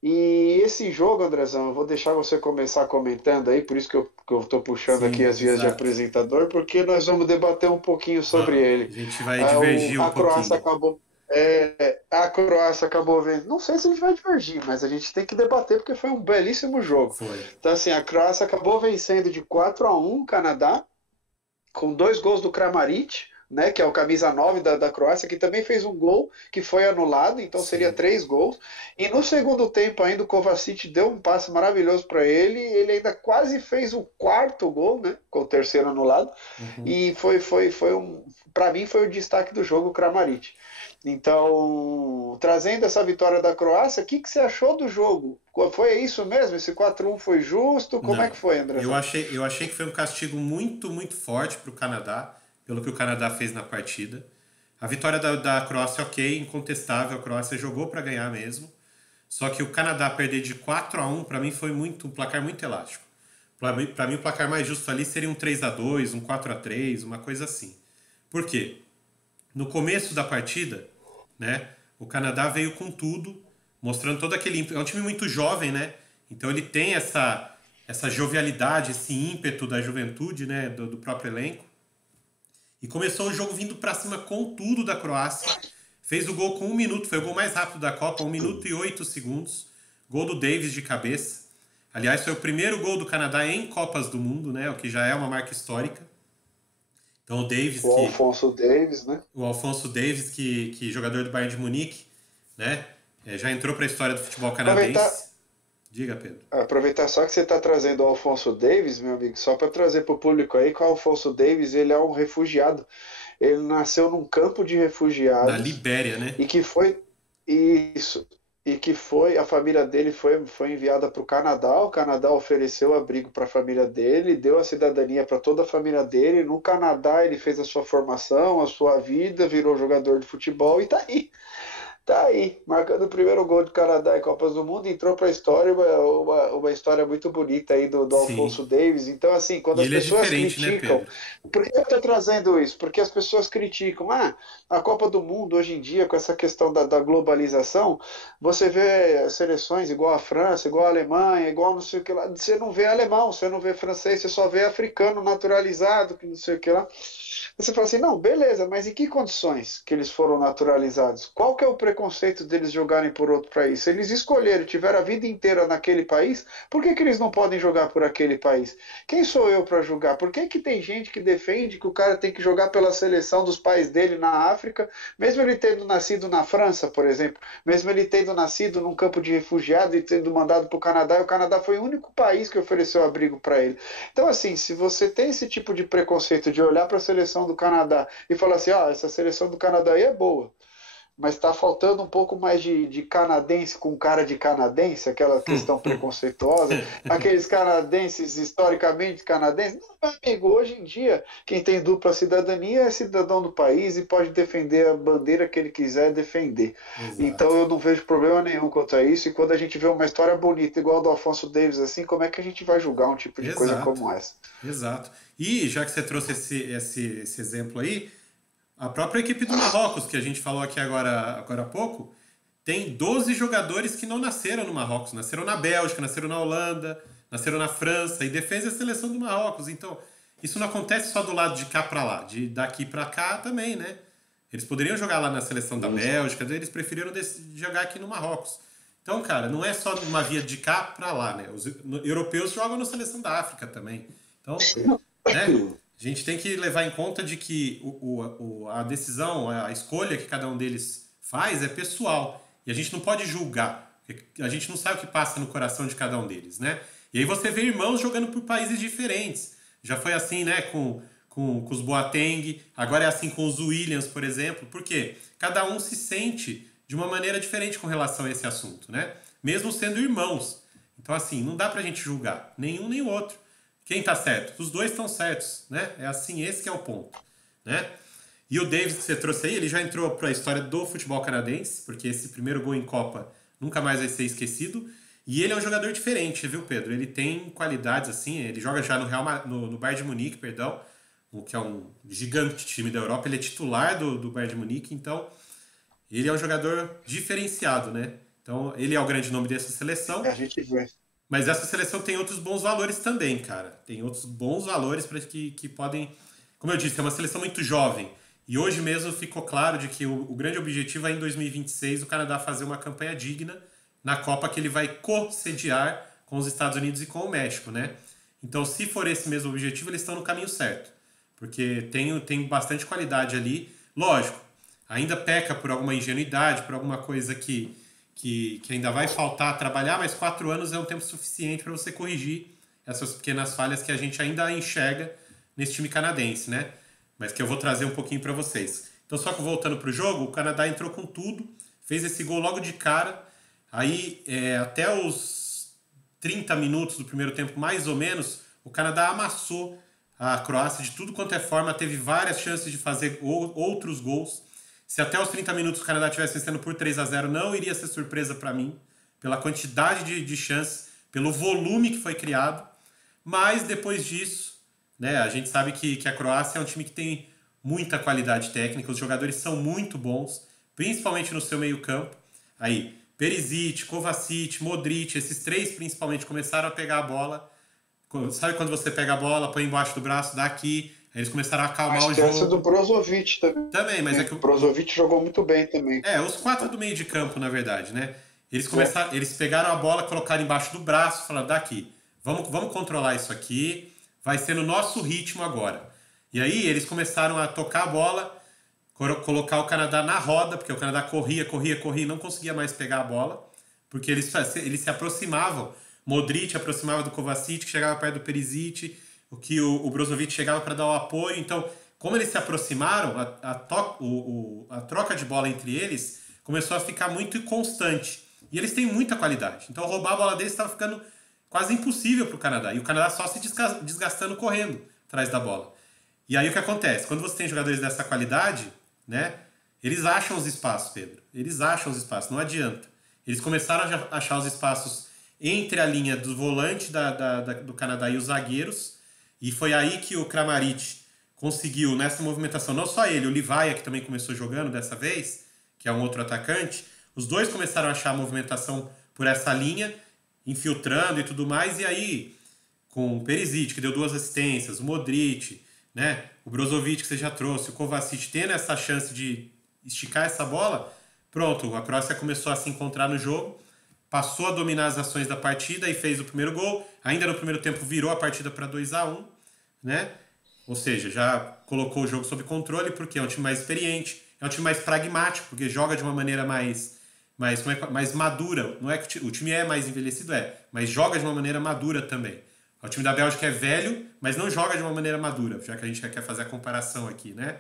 E esse jogo, Andrezão, eu vou deixar você começar comentando aí, por isso que eu estou puxando aqui Sim, as vias de exato. apresentador, porque nós vamos debater um pouquinho sobre Vamos. A ele. gente vai divergir um A Croácia pouquinho. acabou. A Croácia acabou vendo. Não sei se a gente vai divergir, mas a gente tem que debater porque foi um belíssimo jogo. Foi. Então, assim, a Croácia acabou vencendo de 4-1 o Canadá, com 2 gols do Kramaric, né, que é o camisa 9 da Croácia, que também fez um gol que foi anulado, então seria Sim. 3 gols. E no segundo tempo ainda o Kovacic deu um passe maravilhoso para ele ainda quase fez o quarto gol, né, com o terceiro anulado. Uhum. E foi para mim foi o destaque do jogo o Kramaric. Então, trazendo essa vitória da Croácia, o que você achou do jogo? Foi isso mesmo? Esse 4-1 foi justo? Como é que Não. foi, Eu Andrezão? achei, eu achei que foi um castigo muito, muito forte para o Canadá, pelo que o Canadá fez na partida. A vitória da Croácia, ok, incontestável. A Croácia jogou para ganhar mesmo. Só que o Canadá perder de 4-1 para mim foi muito um placar muito elástico. Para mim, o placar mais justo ali seria um 3-2, um 4-3, uma coisa assim. Por quê? No começo da partida, né, o Canadá veio com tudo, mostrando todo aquele ímpeto. É um time muito jovem, né? Então ele tem essa jovialidade, esse ímpeto da juventude, né, do próprio elenco. E começou o jogo vindo para cima com tudo da Croácia. Fez o gol com 1 minuto, foi o gol mais rápido da Copa, 1 minuto e 8 segundos. Gol do Davis de cabeça. Aliás, foi o primeiro gol do Canadá em Copas do Mundo, né? O que já é uma marca histórica. Então o Davis, O Alfonso Davis, né? o Alfonso Davis, que jogador do Bayern de Munique, né? Já entrou para a história do futebol Aproveitar, canadense. Diga, Pedro. aproveitar só que você está trazendo o Alfonso Davis, meu amigo, só para trazer para o público aí que o Alfonso Davis ele é um refugiado. Ele nasceu num campo de Na refugiados Libéria, né? e que foi isso e que foi a família dele foi enviada para o Canadá. O Canadá ofereceu abrigo para a família dele, deu a cidadania para toda a família dele. No Canadá ele fez a sua formação, a sua vida, virou jogador de futebol e está aí. Tá aí, marcando o primeiro gol do Canadá em Copas do Mundo, entrou para a história, uma história muito bonita aí do Sim. Alfonso Davis. Então, assim, quando E as ele é pessoas diferente, né, criticam, Pedro? por que eu estou trazendo isso? Porque as pessoas criticam, a Copa do Mundo hoje em dia, com essa questão da globalização, você vê seleções igual a França, igual a Alemanha, igual não sei o que lá, você não vê alemão, você não vê francês, você só vê africano naturalizado, que não sei o que lá. Você fala assim, não, beleza, mas em que condições que eles foram naturalizados? Qual que é o preconceito deles jogarem por outro país? Se eles escolheram, tiveram a vida inteira naquele país, por que eles não podem jogar por aquele país? Quem sou eu para julgar? Por que tem gente que defende que o cara tem que jogar pela seleção dos pais dele na África, mesmo ele tendo nascido na França, por exemplo, mesmo ele tendo nascido num campo de refugiados e tendo mandado para o Canadá, e o Canadá foi o único país que ofereceu abrigo para ele. Então, assim, se você tem esse tipo de preconceito de olhar para a seleção do Canadá e falar assim, essa seleção do Canadá aí é boa, mas está faltando um pouco mais de canadense com cara de canadense, aquela questão preconceituosa, aqueles canadenses historicamente canadenses. Não, meu amigo, hoje em dia, quem tem dupla cidadania é cidadão do país e pode defender a bandeira que ele quiser defender. Exato. Então eu não vejo problema nenhum quanto a isso, e quando a gente vê uma história bonita, igual a do Alfonso Davis, assim, como é que a gente vai julgar um tipo de coisa Exato. como essa? Exato. E já que você trouxe esse exemplo aí, a própria equipe do Marrocos, que a gente falou aqui agora há pouco, tem 12 jogadores que não nasceram no Marrocos. Nasceram na Bélgica, nasceram na Holanda, nasceram na França e defende a seleção do Marrocos. Então, isso não acontece só do lado de cá para lá, de daqui para cá também, né? Eles poderiam jogar lá na seleção da Bélgica, eles preferiram jogar aqui no Marrocos. Então, cara, não é só uma via de cá para lá, né? Os europeus jogam na seleção da África também. Então, né? A gente tem que levar em conta de que a decisão, a escolha que cada um deles faz é pessoal. E a gente não pode julgar. A gente não sabe o que passa no coração de cada um deles, né? E aí você vê irmãos jogando por países diferentes. Já foi assim, né, com os Boateng, agora é assim com os Williams, por exemplo. Por quê? Cada um se sente de uma maneira diferente com relação a esse assunto, né? Mesmo sendo irmãos. Então, assim, não dá pra gente julgar nenhum nem o outro. Quem está certo? Os dois estão certos, né? É assim, esse que é o ponto, né? E o Davis que você trouxe aí, ele já entrou para a história do futebol canadense, porque esse primeiro gol em Copa nunca mais vai ser esquecido. E ele é um jogador diferente, viu, Pedro? Ele tem qualidades assim, ele joga já no Bayern de Munique, perdão, o que é um gigante time da Europa. Ele é titular do Bayern de Munique, então ele é um jogador diferenciado, né? Então ele é o grande nome dessa seleção. A gente vê. Mas essa seleção tem outros bons valores também, cara. Tem outros bons valores para que podem. Como eu disse, é uma seleção muito jovem. E hoje mesmo ficou claro de que o grande objetivo é em 2026 o Canadá fazer uma campanha digna na Copa que ele vai co-sediar com os Estados Unidos e com o México, né? Então, se for esse mesmo objetivo, eles estão no caminho certo. Porque tem bastante qualidade ali. Lógico, ainda peca por alguma ingenuidade, por alguma coisa que ainda vai faltar trabalhar, mas 4 anos é um tempo suficiente para você corrigir essas pequenas falhas que a gente ainda enxerga nesse time canadense, né? Mas que eu vou trazer um pouquinho para vocês. Então, só que voltando para o jogo, o Canadá entrou com tudo, fez esse gol logo de cara. Aí, até os 30 minutos do primeiro tempo, mais ou menos, o Canadá amassou a Croácia de tudo quanto é forma, teve várias chances de fazer outros gols. Se até os 30 minutos o Canadá estivesse vencendo por 3-0, não iria ser surpresa para mim, pela quantidade de chances, pelo volume que foi criado. Mas depois disso, né, a gente sabe que a Croácia é um time que tem muita qualidade técnica, os jogadores são muito bons, principalmente no seu meio-campo. Aí, Perisic, Kovacic, Modric, esses três principalmente começaram a pegar a bola. Sabe quando você pega a bola, põe embaixo do braço, dá aqui, aí eles começaram a acalmar o jogo. Essa do Brozovic também. Também, mas é que o Brozovic jogou muito bem também. os 4 do meio de campo, na verdade, né? Eles pegaram a bola, colocaram embaixo do braço, falaram, daqui, vamos controlar isso aqui, vai ser no nosso ritmo agora. E aí eles começaram a tocar a bola, colocar o Canadá na roda, porque o Canadá corria e não conseguia mais pegar a bola, porque eles se aproximavam. Modric aproximava do Kovacic, que chegava perto do Perisic, o Brozovic chegava para dar o apoio. Então, como eles se aproximaram, a troca de bola entre eles começou a ficar muito constante. E eles têm muita qualidade. Então, roubar a bola deles estava ficando quase impossível para o Canadá. E o Canadá só se desgastando correndo atrás da bola. E aí o que acontece? Quando você tem jogadores dessa qualidade, né, eles acham os espaços, Pedro. Eles acham os espaços, não adianta. Eles começaram a achar os espaços entre a linha do volante do Canadá e os zagueiros. E foi aí que o Kramaric conseguiu, nessa movimentação, não só ele, o Livaia, que também começou jogando dessa vez, que é um outro atacante, os dois começaram a achar a movimentação por essa linha, infiltrando e tudo mais, e aí, com o Perisic, que deu 2 assistências, o Modric, né, o Brozovic, que você já trouxe, o Kovacic, tendo essa chance de esticar essa bola, pronto, a Croácia começou a se encontrar no jogo, passou a dominar as ações da partida e fez o primeiro gol. Ainda no primeiro tempo virou a partida para 2-1, né? Ou seja, já colocou o jogo sob controle, porque é um time mais experiente, é um time mais pragmático, porque joga de uma maneira mais madura. Não é que o time é mais envelhecido, mas joga de uma maneira madura também. O time da Bélgica é velho, mas não joga de uma maneira madura, já que a gente quer fazer a comparação aqui, né?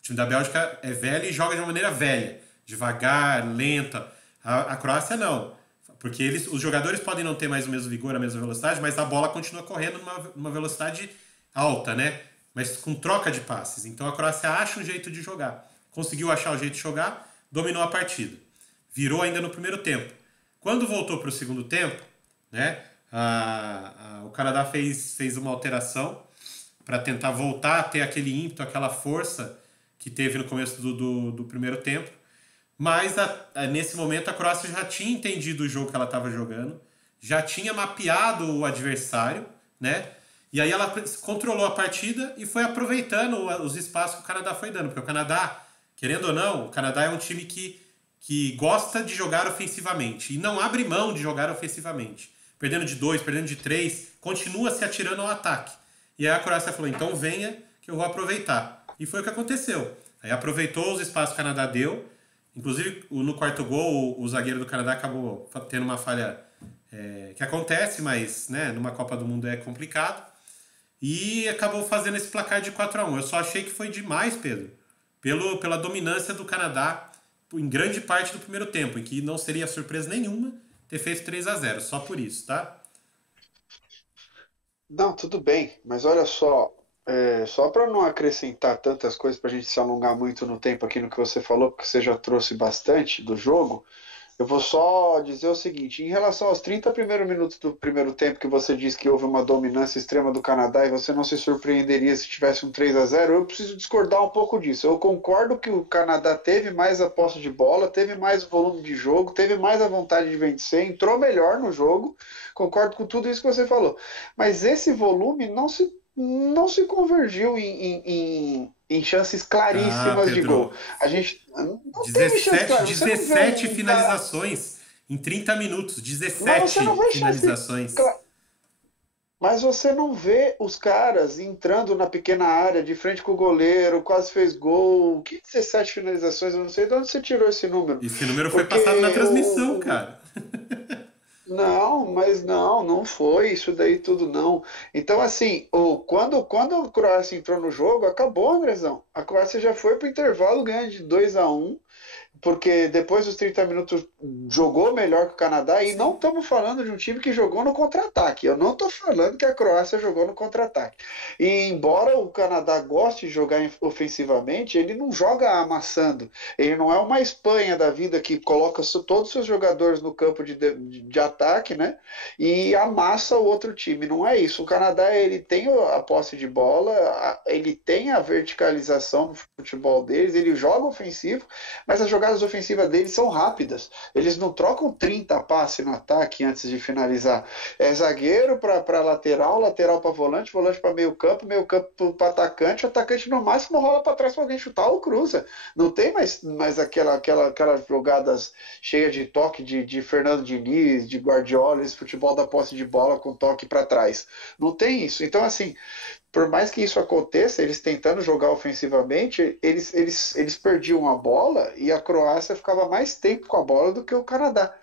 O time da Bélgica é velho e joga de uma maneira velha, devagar, lenta. A Croácia não. Porque os jogadores podem não ter mais o mesmo vigor, a mesma velocidade, mas a bola continua correndo numa velocidade alta, né? Mas com troca de passes. Então a Croácia acha um jeito de jogar. Conseguiu achar o jeito de jogar, dominou a partida. Virou ainda no primeiro tempo. Quando voltou para o segundo tempo, né? O Canadá fez uma alteração para tentar voltar a ter aquele ímpeto, aquela força que teve no começo do primeiro tempo. Mas nesse momento a Croácia já tinha entendido o jogo que ela estava jogando, já tinha mapeado o adversário, né? E aí ela controlou a partida e foi aproveitando os espaços que o Canadá foi dando. Porque o Canadá, querendo ou não, o Canadá é um time que gosta de jogar ofensivamente e não abre mão de jogar ofensivamente. Perdendo de 2, perdendo de 3, continua se atirando ao ataque. E aí a Croácia falou, então venha que eu vou aproveitar. E foi o que aconteceu. Aí aproveitou os espaços que o Canadá deu. Inclusive, no quarto gol, o zagueiro do Canadá acabou tendo uma falha que acontece, mas né, numa Copa do Mundo é complicado. E acabou fazendo esse placar de 4-1. Eu só achei que foi demais, Pedro, pela dominância do Canadá em grande parte do primeiro tempo, em que não seria surpresa nenhuma ter feito 3-0, só por isso, tá? Não, tudo bem, mas olha só, só para não acrescentar tantas coisas para a gente se alongar muito no tempo aqui no que você falou, porque você já trouxe bastante do jogo. Eu vou só dizer o seguinte: em relação aos 30 primeiros minutos do primeiro tempo, que você disse que houve uma dominância extrema do Canadá e você não se surpreenderia se tivesse um 3-0, eu preciso discordar um pouco disso. Eu concordo que o Canadá teve mais a posse de bola, teve mais volume de jogo, teve mais a vontade de vencer, entrou melhor no jogo, concordo com tudo isso que você falou. Mas esse volume não se convergiu em chances Ah, claríssimas de gol. Pedro, A gente não teve chance 17, clara. Você não vê 17 um cara. finalizações em 30 minutos. Mas você não 17 vê chance. finalizações. Mas você não vê os caras entrando na pequena área, de frente com o goleiro, quase fez gol. Que 17 finalizações? Eu não sei de onde você tirou esse número. Esse número foi passado na Porque transmissão, cara. não, mas não foi isso daí tudo não. Então, assim, quando a Croácia entrou no jogo, acabou, Andrezão. A Croácia já foi para o intervalo ganhando de 2-1, porque depois dos 30 minutos jogou melhor que o Canadá, e não Sim. estamos falando de um time que jogou no contra-ataque. Eu não estou falando que a Croácia jogou no contra-ataque. E embora o Canadá goste de jogar ofensivamente, ele não joga amassando. Ele não é uma Espanha da vida que coloca todos os seus jogadores no campo de ataque, né? E amassa o outro time. Não é isso. O Canadá, ele tem a posse de bola, ele tem a verticalização no futebol deles, ele joga ofensivo, mas as jogadas ofensivas deles são rápidas. Eles não trocam 30 passes no ataque antes de finalizar. É zagueiro para lateral, lateral para volante, volante para meio campo para atacante, o atacante no máximo rola para trás para alguém chutar ou cruza. Não tem mais aquelas jogadas cheias de toque de Fernando Diniz, de Guardiola, esse futebol da posse de bola com toque para trás. Não tem isso. Então, assim, por mais que isso aconteça, eles tentando jogar ofensivamente, eles perdiam a bola e a Croácia ficava mais tempo com a bola do que o Canadá.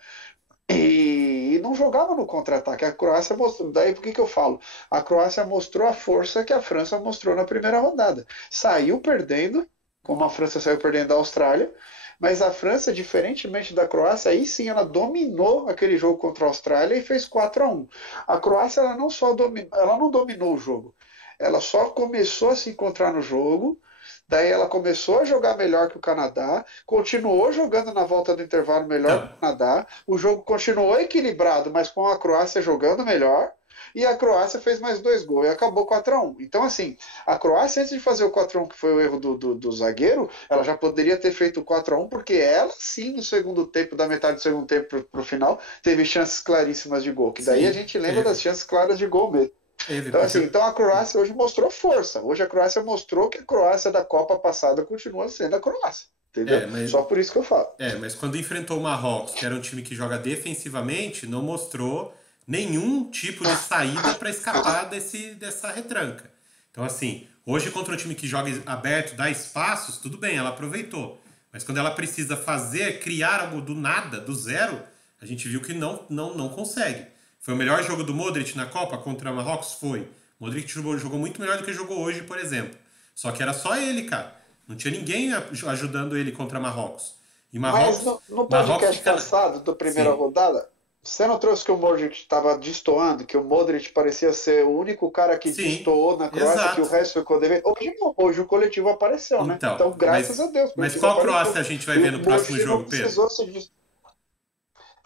E não jogava no contra-ataque. A Croácia mostrou. Daí por que eu falo? A Croácia mostrou a força que a França mostrou na primeira rodada. Saiu perdendo, como a França saiu perdendo da Austrália, mas a França, diferentemente da Croácia, aí sim ela dominou aquele jogo contra a Austrália e fez 4-1. A Croácia ela não só dominou, ela não dominou o jogo, ela só começou a se encontrar no jogo. Daí ela começou a jogar melhor que o Canadá, continuou jogando na volta do intervalo melhor que Então, o Canadá, o jogo continuou equilibrado, mas com a Croácia jogando melhor, e a Croácia fez mais 2 gols e acabou 4-1. Então, assim, a Croácia, antes de fazer o 4-1, que foi o erro do zagueiro, ela já poderia ter feito o 4-1, porque ela sim, no segundo tempo, da metade do segundo tempo para o final, teve chances claríssimas de gol, que daí a sim, gente lembra das teve. chances claras de gol mesmo. Teve, Então, porque. assim, então a Croácia hoje mostrou força. Hoje a Croácia mostrou que a Croácia da Copa passada continua sendo a Croácia. É, Entendeu? mas, Só por isso que eu falo. mas quando enfrentou o Marrocos, que era um time que joga defensivamente, não mostrou nenhum tipo de saída para escapar dessa retranca. Então, assim, hoje contra um time que joga aberto, dá espaços, tudo bem, ela aproveitou. Mas quando ela precisa fazer, criar algo do nada, do zero, a gente viu que não consegue. Foi o melhor jogo do Modric na Copa contra o Marrocos? Foi. O Modric jogou muito melhor do que jogou hoje, por exemplo. Só que era só ele, cara. Não tinha ninguém ajudando ele contra Marrocos. E Mas Marrocos, no Marrocos podcast fica. passado, da primeira Sim, rodada, você não trouxe que o Modric estava destoando, que o Modric parecia ser o único cara que sim, destoou na Croácia, que o exato. resto ficou devendo. Hoje não, hoje o coletivo apareceu, né? Então, Então, graças a Deus, o mas coletivo qual apareceu. Croácia a gente vai E ver o no próximo Modric não jogo, Pedro? precisou se.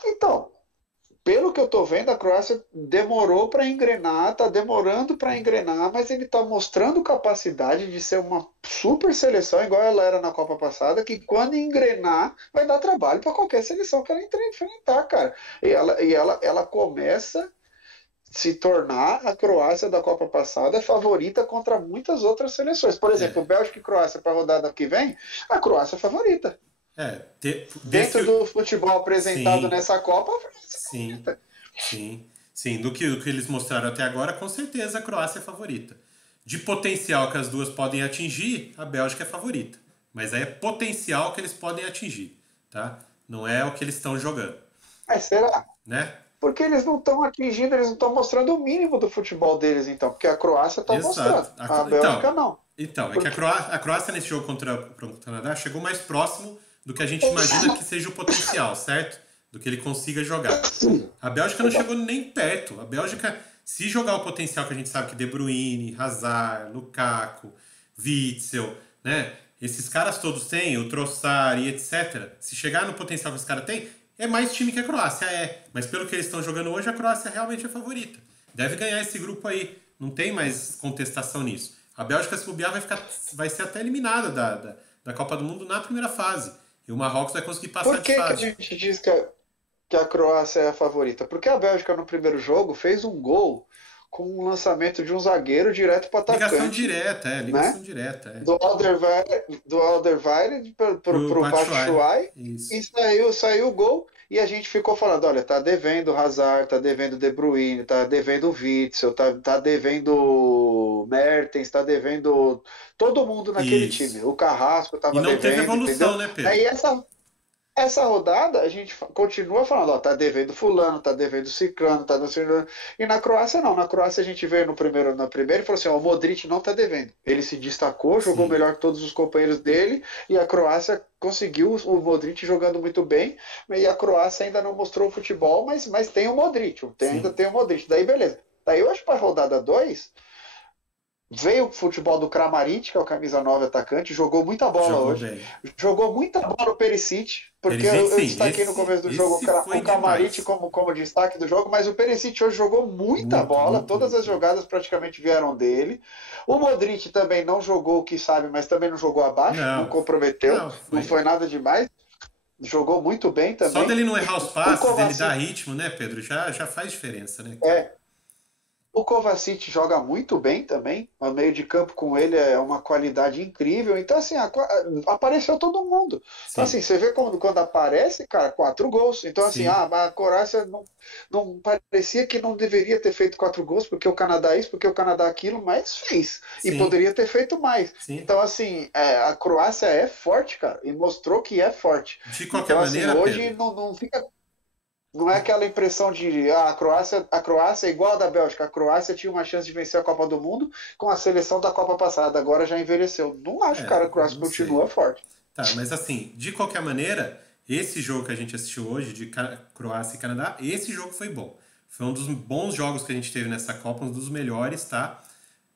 Então, pelo que eu tô vendo, a Croácia demorou para engrenar, tá demorando para engrenar, mas ele tá mostrando capacidade de ser uma super seleção, igual ela era na Copa passada, que quando engrenar, vai dar trabalho para qualquer seleção que ela enfrentar, cara. E ela começa a se tornar a Croácia da Copa passada favorita contra muitas outras seleções. Por exemplo, É, Bélgica e Croácia para a rodada que vem, a Croácia é favorita. desse. Dentro do futebol apresentado Sim, nessa Copa, a França é sim, favorita. sim, sim. Do que eles mostraram até agora, com certeza a Croácia é favorita. De potencial que as duas podem atingir, a Bélgica é favorita. Mas aí é potencial que eles podem atingir, tá? Não é o que eles estão jogando, Mas será? né? Porque eles não estão atingindo, eles não estão mostrando o mínimo do futebol deles, então. Porque a Croácia está Exato. mostrando, a Então, Bélgica não. é que Porque A Croácia nesse jogo contra o Canadá chegou mais próximo do que a gente imagina que seja o potencial, certo? Do que ele consiga jogar. A Bélgica não chegou nem perto. A Bélgica Se jogar o potencial que a gente sabe que De Bruyne, Hazard, Lukaku, Witzel, né? Esses caras todos têm, o Trossard e etc. Se chegar no potencial que os caras têm, é mais time que a Croácia, é. Mas pelo que eles estão jogando hoje, a Croácia realmente é favorita. Deve ganhar esse grupo aí. Não tem mais contestação nisso. A Bélgica, se bobear, vai ser até eliminada da Copa do Mundo na primeira fase. E o Marrocos vai conseguir passar Por de que que a fase. gente diz que a Croácia é a favorita? Porque a Bélgica no primeiro jogo fez um gol com um lançamento de um zagueiro direto para o Ligação atacante, direta, né? ligação direta, Do Alderweireld para Pro o Batshuayi. Batshuayi e Isso. saiu o gol. E a gente ficou falando, olha, tá devendo Hazard, tá devendo De Bruyne, tá devendo Witzel, tá devendo Mertens, tá devendo todo mundo naquele time. Isso. O Carrasco E tava não teve devendo, evolução, entendeu? né, Pedro? Aí essa rodada a gente continua falando, ó, tá devendo fulano, tá devendo ciclano, tá devendo... E na Croácia não, na Croácia a gente veio na primeira e falou assim, ó, o Modric não tá devendo. Ele se destacou, jogou Sim. melhor que todos os companheiros dele e a Croácia conseguiu o Modric jogando muito bem e a Croácia ainda não mostrou o futebol, mas tem o Modric, ainda Sim. tem o Modric. Daí beleza. Daí eu acho que para a rodada 2 veio o futebol do Kramaric, que é o camisa 9 atacante, jogou muita bola Jogou hoje. bem. Jogou muita bola o Perisic, porque Perisic, eu sim. destaquei no começo do jogo Esse o foi Kramaric demais. como destaque do jogo, mas o Perisic hoje jogou muita Muito, bola, muito, todas muito, as muito. jogadas praticamente vieram dele. O Modric também não jogou o que sabe, mas também não jogou abaixo, não Não, comprometeu, não, não foi foi. nada demais, jogou muito bem Só também. dele não errar os O passes, dele dar Kovacic ritmo, né, Pedro? Já faz diferença, né, cara? é, o Kovacic joga muito bem também. O meio de campo com ele é uma qualidade incrível. Então, assim, apareceu todo mundo. Então, assim, Sim, você vê quando aparece, cara, 4 gols. Então, assim, sim, a Croácia não parecia que não deveria ter feito 4 gols, porque o Canadá isso, porque o Canadá aquilo, mas fez. E sim, poderia ter feito mais. sim. Então, assim, a Croácia é forte, cara, e mostrou que é forte. De qualquer Então, assim, maneira, hoje Pedro, não fica não é aquela impressão de a Croácia é igual a da Bélgica. A Croácia tinha uma chance de vencer a Copa do Mundo com a seleção da Copa passada, agora já envelheceu. Não acho, cara, a Croácia não sei. continua forte. Tá, mas assim, de qualquer maneira, esse jogo que a gente assistiu hoje, de Croácia e Canadá, esse jogo foi bom. Foi um dos bons jogos que a gente teve nessa Copa, um dos melhores, tá?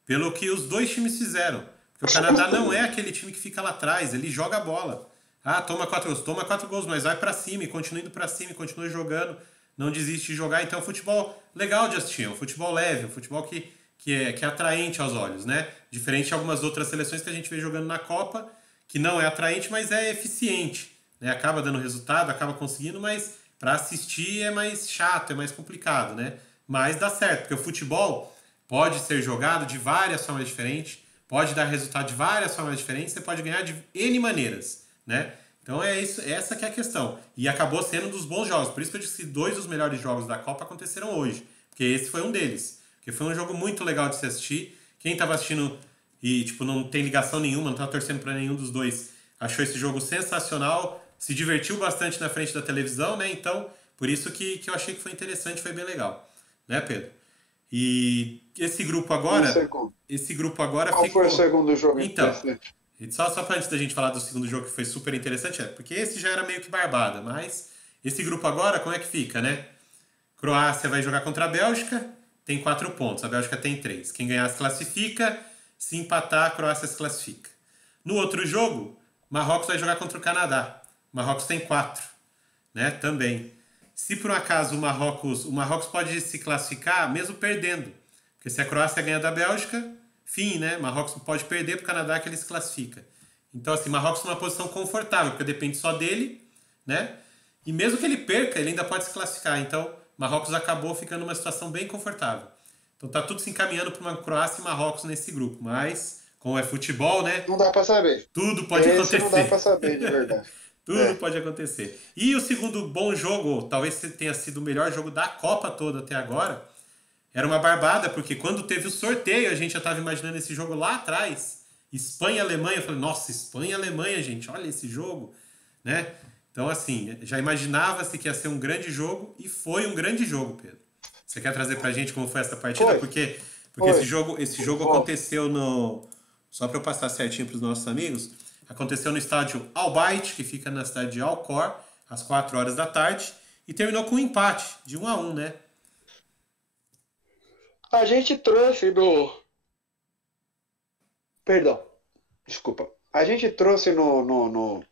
Pelo que os dois times fizeram. Porque o Canadá não é aquele time que fica lá atrás, ele joga a bola. Ah, toma 4 gols, mas vai pra cima e continua indo pra cima e continua jogando, não desiste de jogar. Então é um futebol legal de assistir, é um futebol leve, um futebol que é atraente aos olhos, né? Diferente de algumas outras seleções que a gente vê jogando na Copa, que não é atraente, mas é eficiente, né? Acaba dando resultado, acaba conseguindo, mas para assistir é mais chato, é mais complicado, né? Mas dá certo, porque o futebol pode ser jogado de várias formas diferentes, pode dar resultado de várias formas diferentes, você pode ganhar de N maneiras, né? Então é isso, essa que é a questão. E acabou sendo um dos bons jogos. Por isso que eu disse que 2 dos melhores jogos da Copa aconteceram hoje. Porque esse foi um deles. Porque foi um jogo muito legal de se assistir. Quem estava assistindo e tipo não tem ligação nenhuma, não estava torcendo para nenhum dos dois, achou esse jogo sensacional, se divertiu bastante na frente da televisão, né? Então, por isso que eu achei que foi interessante, foi bem legal, né, Pedro? E E o segundo? esse grupo agora Qual foi o ficou. segundo jogo Então, interessante? e só para antes da gente falar do segundo jogo que foi super interessante, porque esse já era meio que barbada, mas esse grupo agora, como é que fica, né? Croácia vai jogar contra a Bélgica, tem 4 pontos, a Bélgica tem 3. Quem ganhar se classifica, se empatar, a Croácia se classifica. No outro jogo, Marrocos vai jogar contra o Canadá. Marrocos tem 4, né? Também. Se por um acaso o Marrocos pode se classificar mesmo perdendo. Porque se a Croácia ganha da Bélgica, fim, né? Marrocos pode perder para o Canadá que ele se classifica. Então, assim, Marrocos numa posição confortável, porque depende só dele, né? E mesmo que ele perca, ele ainda pode se classificar. Então, Marrocos acabou ficando numa situação bem confortável. Então tá tudo se encaminhando para uma Croácia e Marrocos nesse grupo. Mas, como é futebol, né? Não dá para saber. Tudo pode Esse não dá para acontecer. saber de verdade. Tudo É. pode acontecer. E o segundo bom jogo, talvez tenha sido o melhor jogo da Copa toda até agora, era uma barbada, porque quando teve o sorteio, a gente já estava imaginando esse jogo lá atrás. Espanha e Alemanha. Eu falei, nossa, Espanha e Alemanha, gente, olha esse jogo, né? Então, assim, já imaginava-se que ia ser um grande jogo e foi um grande jogo, Pedro. Você quer trazer pra gente como foi essa partida? Foi, Porque esse foi. jogo Bom, aconteceu no. Só para eu passar certinho para os nossos amigos, aconteceu no estádio Al Bayt, que fica na cidade de Alcor, às 4 horas da tarde, e terminou com um empate de 1-1, né? A gente trouxe no. Perdão, desculpa. A gente trouxe no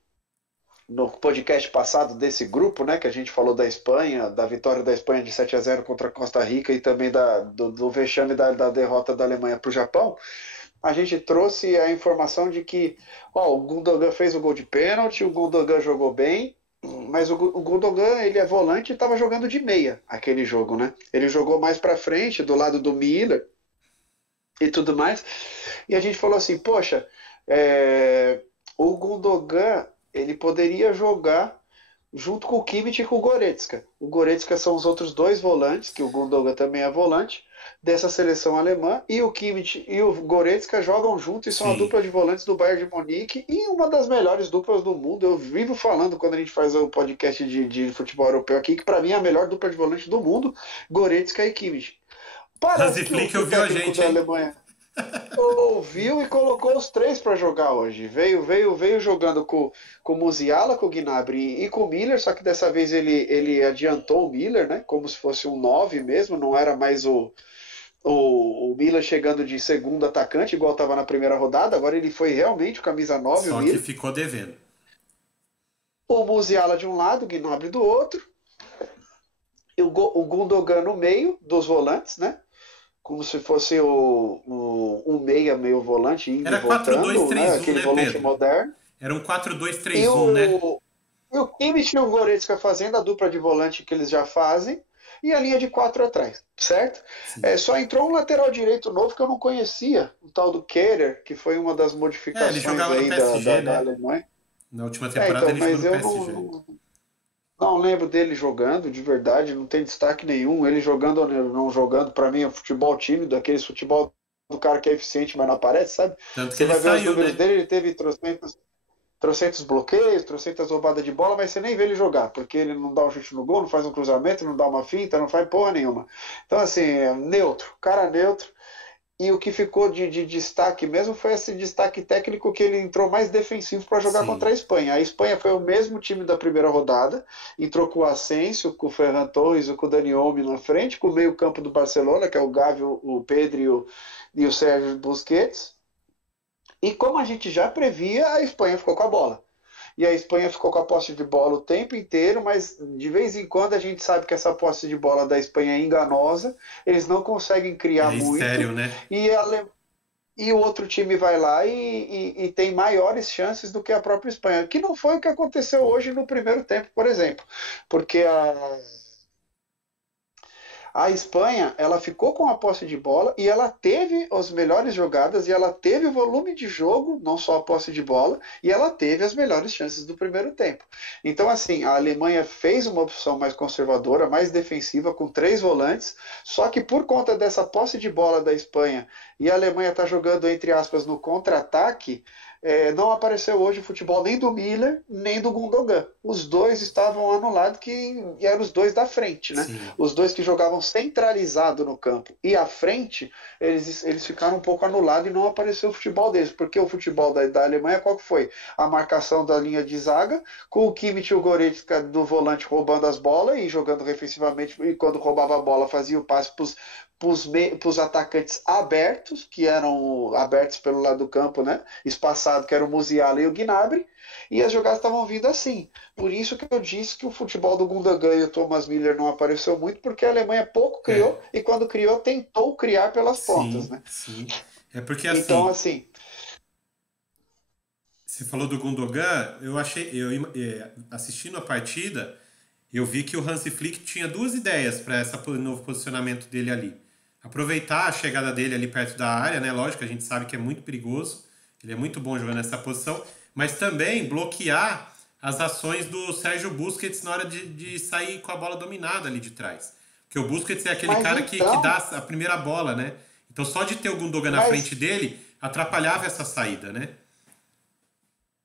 podcast passado desse grupo, né, que a gente falou da Espanha, da vitória da Espanha de 7-0 contra a Costa Rica e também do vexame da derrota da Alemanha para o Japão. A gente trouxe a informação de que o Gundogan fez o gol de pênalti, o Gundogan jogou bem, mas o Gundogan, ele é volante e estava jogando de meia aquele jogo, né? Ele jogou mais para frente, do lado do Miller e tudo mais. E a gente falou assim, poxa, o Gundogan, ele poderia jogar junto com o Kimmich e com o Goretzka. O Goretzka são os outros dois volantes, que o Gundogan também é volante, dessa seleção alemã, e o Kimmich e o Goretzka jogam juntos e são a dupla de volantes do Bayern de Munique e uma das melhores duplas do mundo. Eu vivo falando quando a gente faz o podcast de futebol europeu aqui, que para mim é a melhor dupla de volantes do mundo, Goretzka e Kimmich. Parece que o técnico da Alemanha ouviu e colocou os três para jogar hoje. Veio jogando com o Musiala, com o Gnabry e com o Miller, só que dessa vez ele adiantou o Miller, né? Como se fosse um 9 mesmo, não era mais o Miller chegando de segundo atacante, igual estava na primeira rodada. Agora ele foi realmente o camisa 9, só o que Miller. ficou devendo. O Musiala de um lado, o Gnabry do outro. E o Gundogan no meio dos volantes, né? Como se fosse um meia, meio volante, indo Era e voltando, 4-2-3-1, né? Aquele né, volante Pedro? moderno. Era um 4-2-3-1, né? E o Kimmich e o Goretzka fazendo a dupla de volante que eles já fazem, e a linha de 4 atrás, certo? Só entrou um lateral direito novo que eu não conhecia, o tal do Kerer, que foi uma das modificações ele jogava aí no PSG, da né? Alemanha. Na última temporada ele mas jogou no eu PSG. não lembro dele jogando, de verdade, não tem destaque nenhum. Ele jogando ou não jogando, para mim é futebol tímido, aquele futebol do cara que é eficiente, mas não aparece, sabe? Tanto que Você ele vai ver os saiu, números né? dele, ele teve trocentos bloqueios, trocentas roubadas de bola, mas você nem vê ele jogar, porque ele não dá um chute no gol, não faz um cruzamento, não dá uma finta, não faz porra nenhuma. Então, assim, neutro, cara neutro. E o que ficou de destaque mesmo foi esse destaque técnico que ele entrou mais defensivo para jogar contra a Espanha. A Espanha foi o mesmo time da primeira rodada, entrou com o Asensio, com o Ferran Torres, com o Dani Olmo na frente, com o meio campo do Barcelona, que é o Gavi, o Pedro e o Sérgio Busquets. E como a gente já previa, a Espanha ficou com a bola. E a Espanha ficou com a posse de bola o tempo inteiro, mas de vez em quando a gente sabe que essa posse de bola da Espanha é enganosa, eles não conseguem criar muito. Estéreo, né? E o outro time vai lá e tem maiores chances do que a própria Espanha, que não foi o que aconteceu hoje no primeiro tempo, por exemplo. Porque a Espanha, ela ficou com a posse de bola e ela teve as melhores jogadas e ela teve o volume de jogo, não só a posse de bola, e ela teve as melhores chances do primeiro tempo. Então, assim, a Alemanha fez uma opção mais conservadora, mais defensiva, com 3 volantes, só que por conta dessa posse de bola da Espanha e a Alemanha está jogando, entre aspas, no contra-ataque, não apareceu hoje o futebol nem do Miller, nem do Gundogan. Os dois estavam anulados, que eram os dois da frente, né? Sim. Os dois que jogavam centralizado no campo e à frente, eles ficaram um pouco anulados e não apareceu o futebol deles, porque o futebol da Alemanha, qual que foi? A marcação da linha de zaga, com o Kimmich e o Goretzka do volante roubando as bolas e jogando defensivamente, e quando roubava a bola fazia o passe para os atacantes abertos, que eram abertos pelo lado do campo, né? Espaçado, que era o Musiala e o Gnabry, e as jogadas estavam vindo assim. Por isso que eu disse que o futebol do Gundogan e o Thomas Miller não apareceu muito, porque a Alemanha pouco criou, e quando criou, tentou criar pelas pontas, né? Sim. É porque assim. Então, assim. Você falou do Gundogan, assistindo a partida, eu vi que o Hansi Flick tinha 2 ideias para esse novo posicionamento dele ali. Aproveitar a chegada dele ali perto da área, né? Lógico, a gente sabe que é muito perigoso, ele é muito bom jogando nessa posição, mas também bloquear as ações do Sérgio Busquets na hora de sair com a bola dominada ali de trás. Porque o Busquets é aquele cara que dá a primeira bola, né? Então só de ter o Gundogan na frente dele, atrapalhava essa saída, né?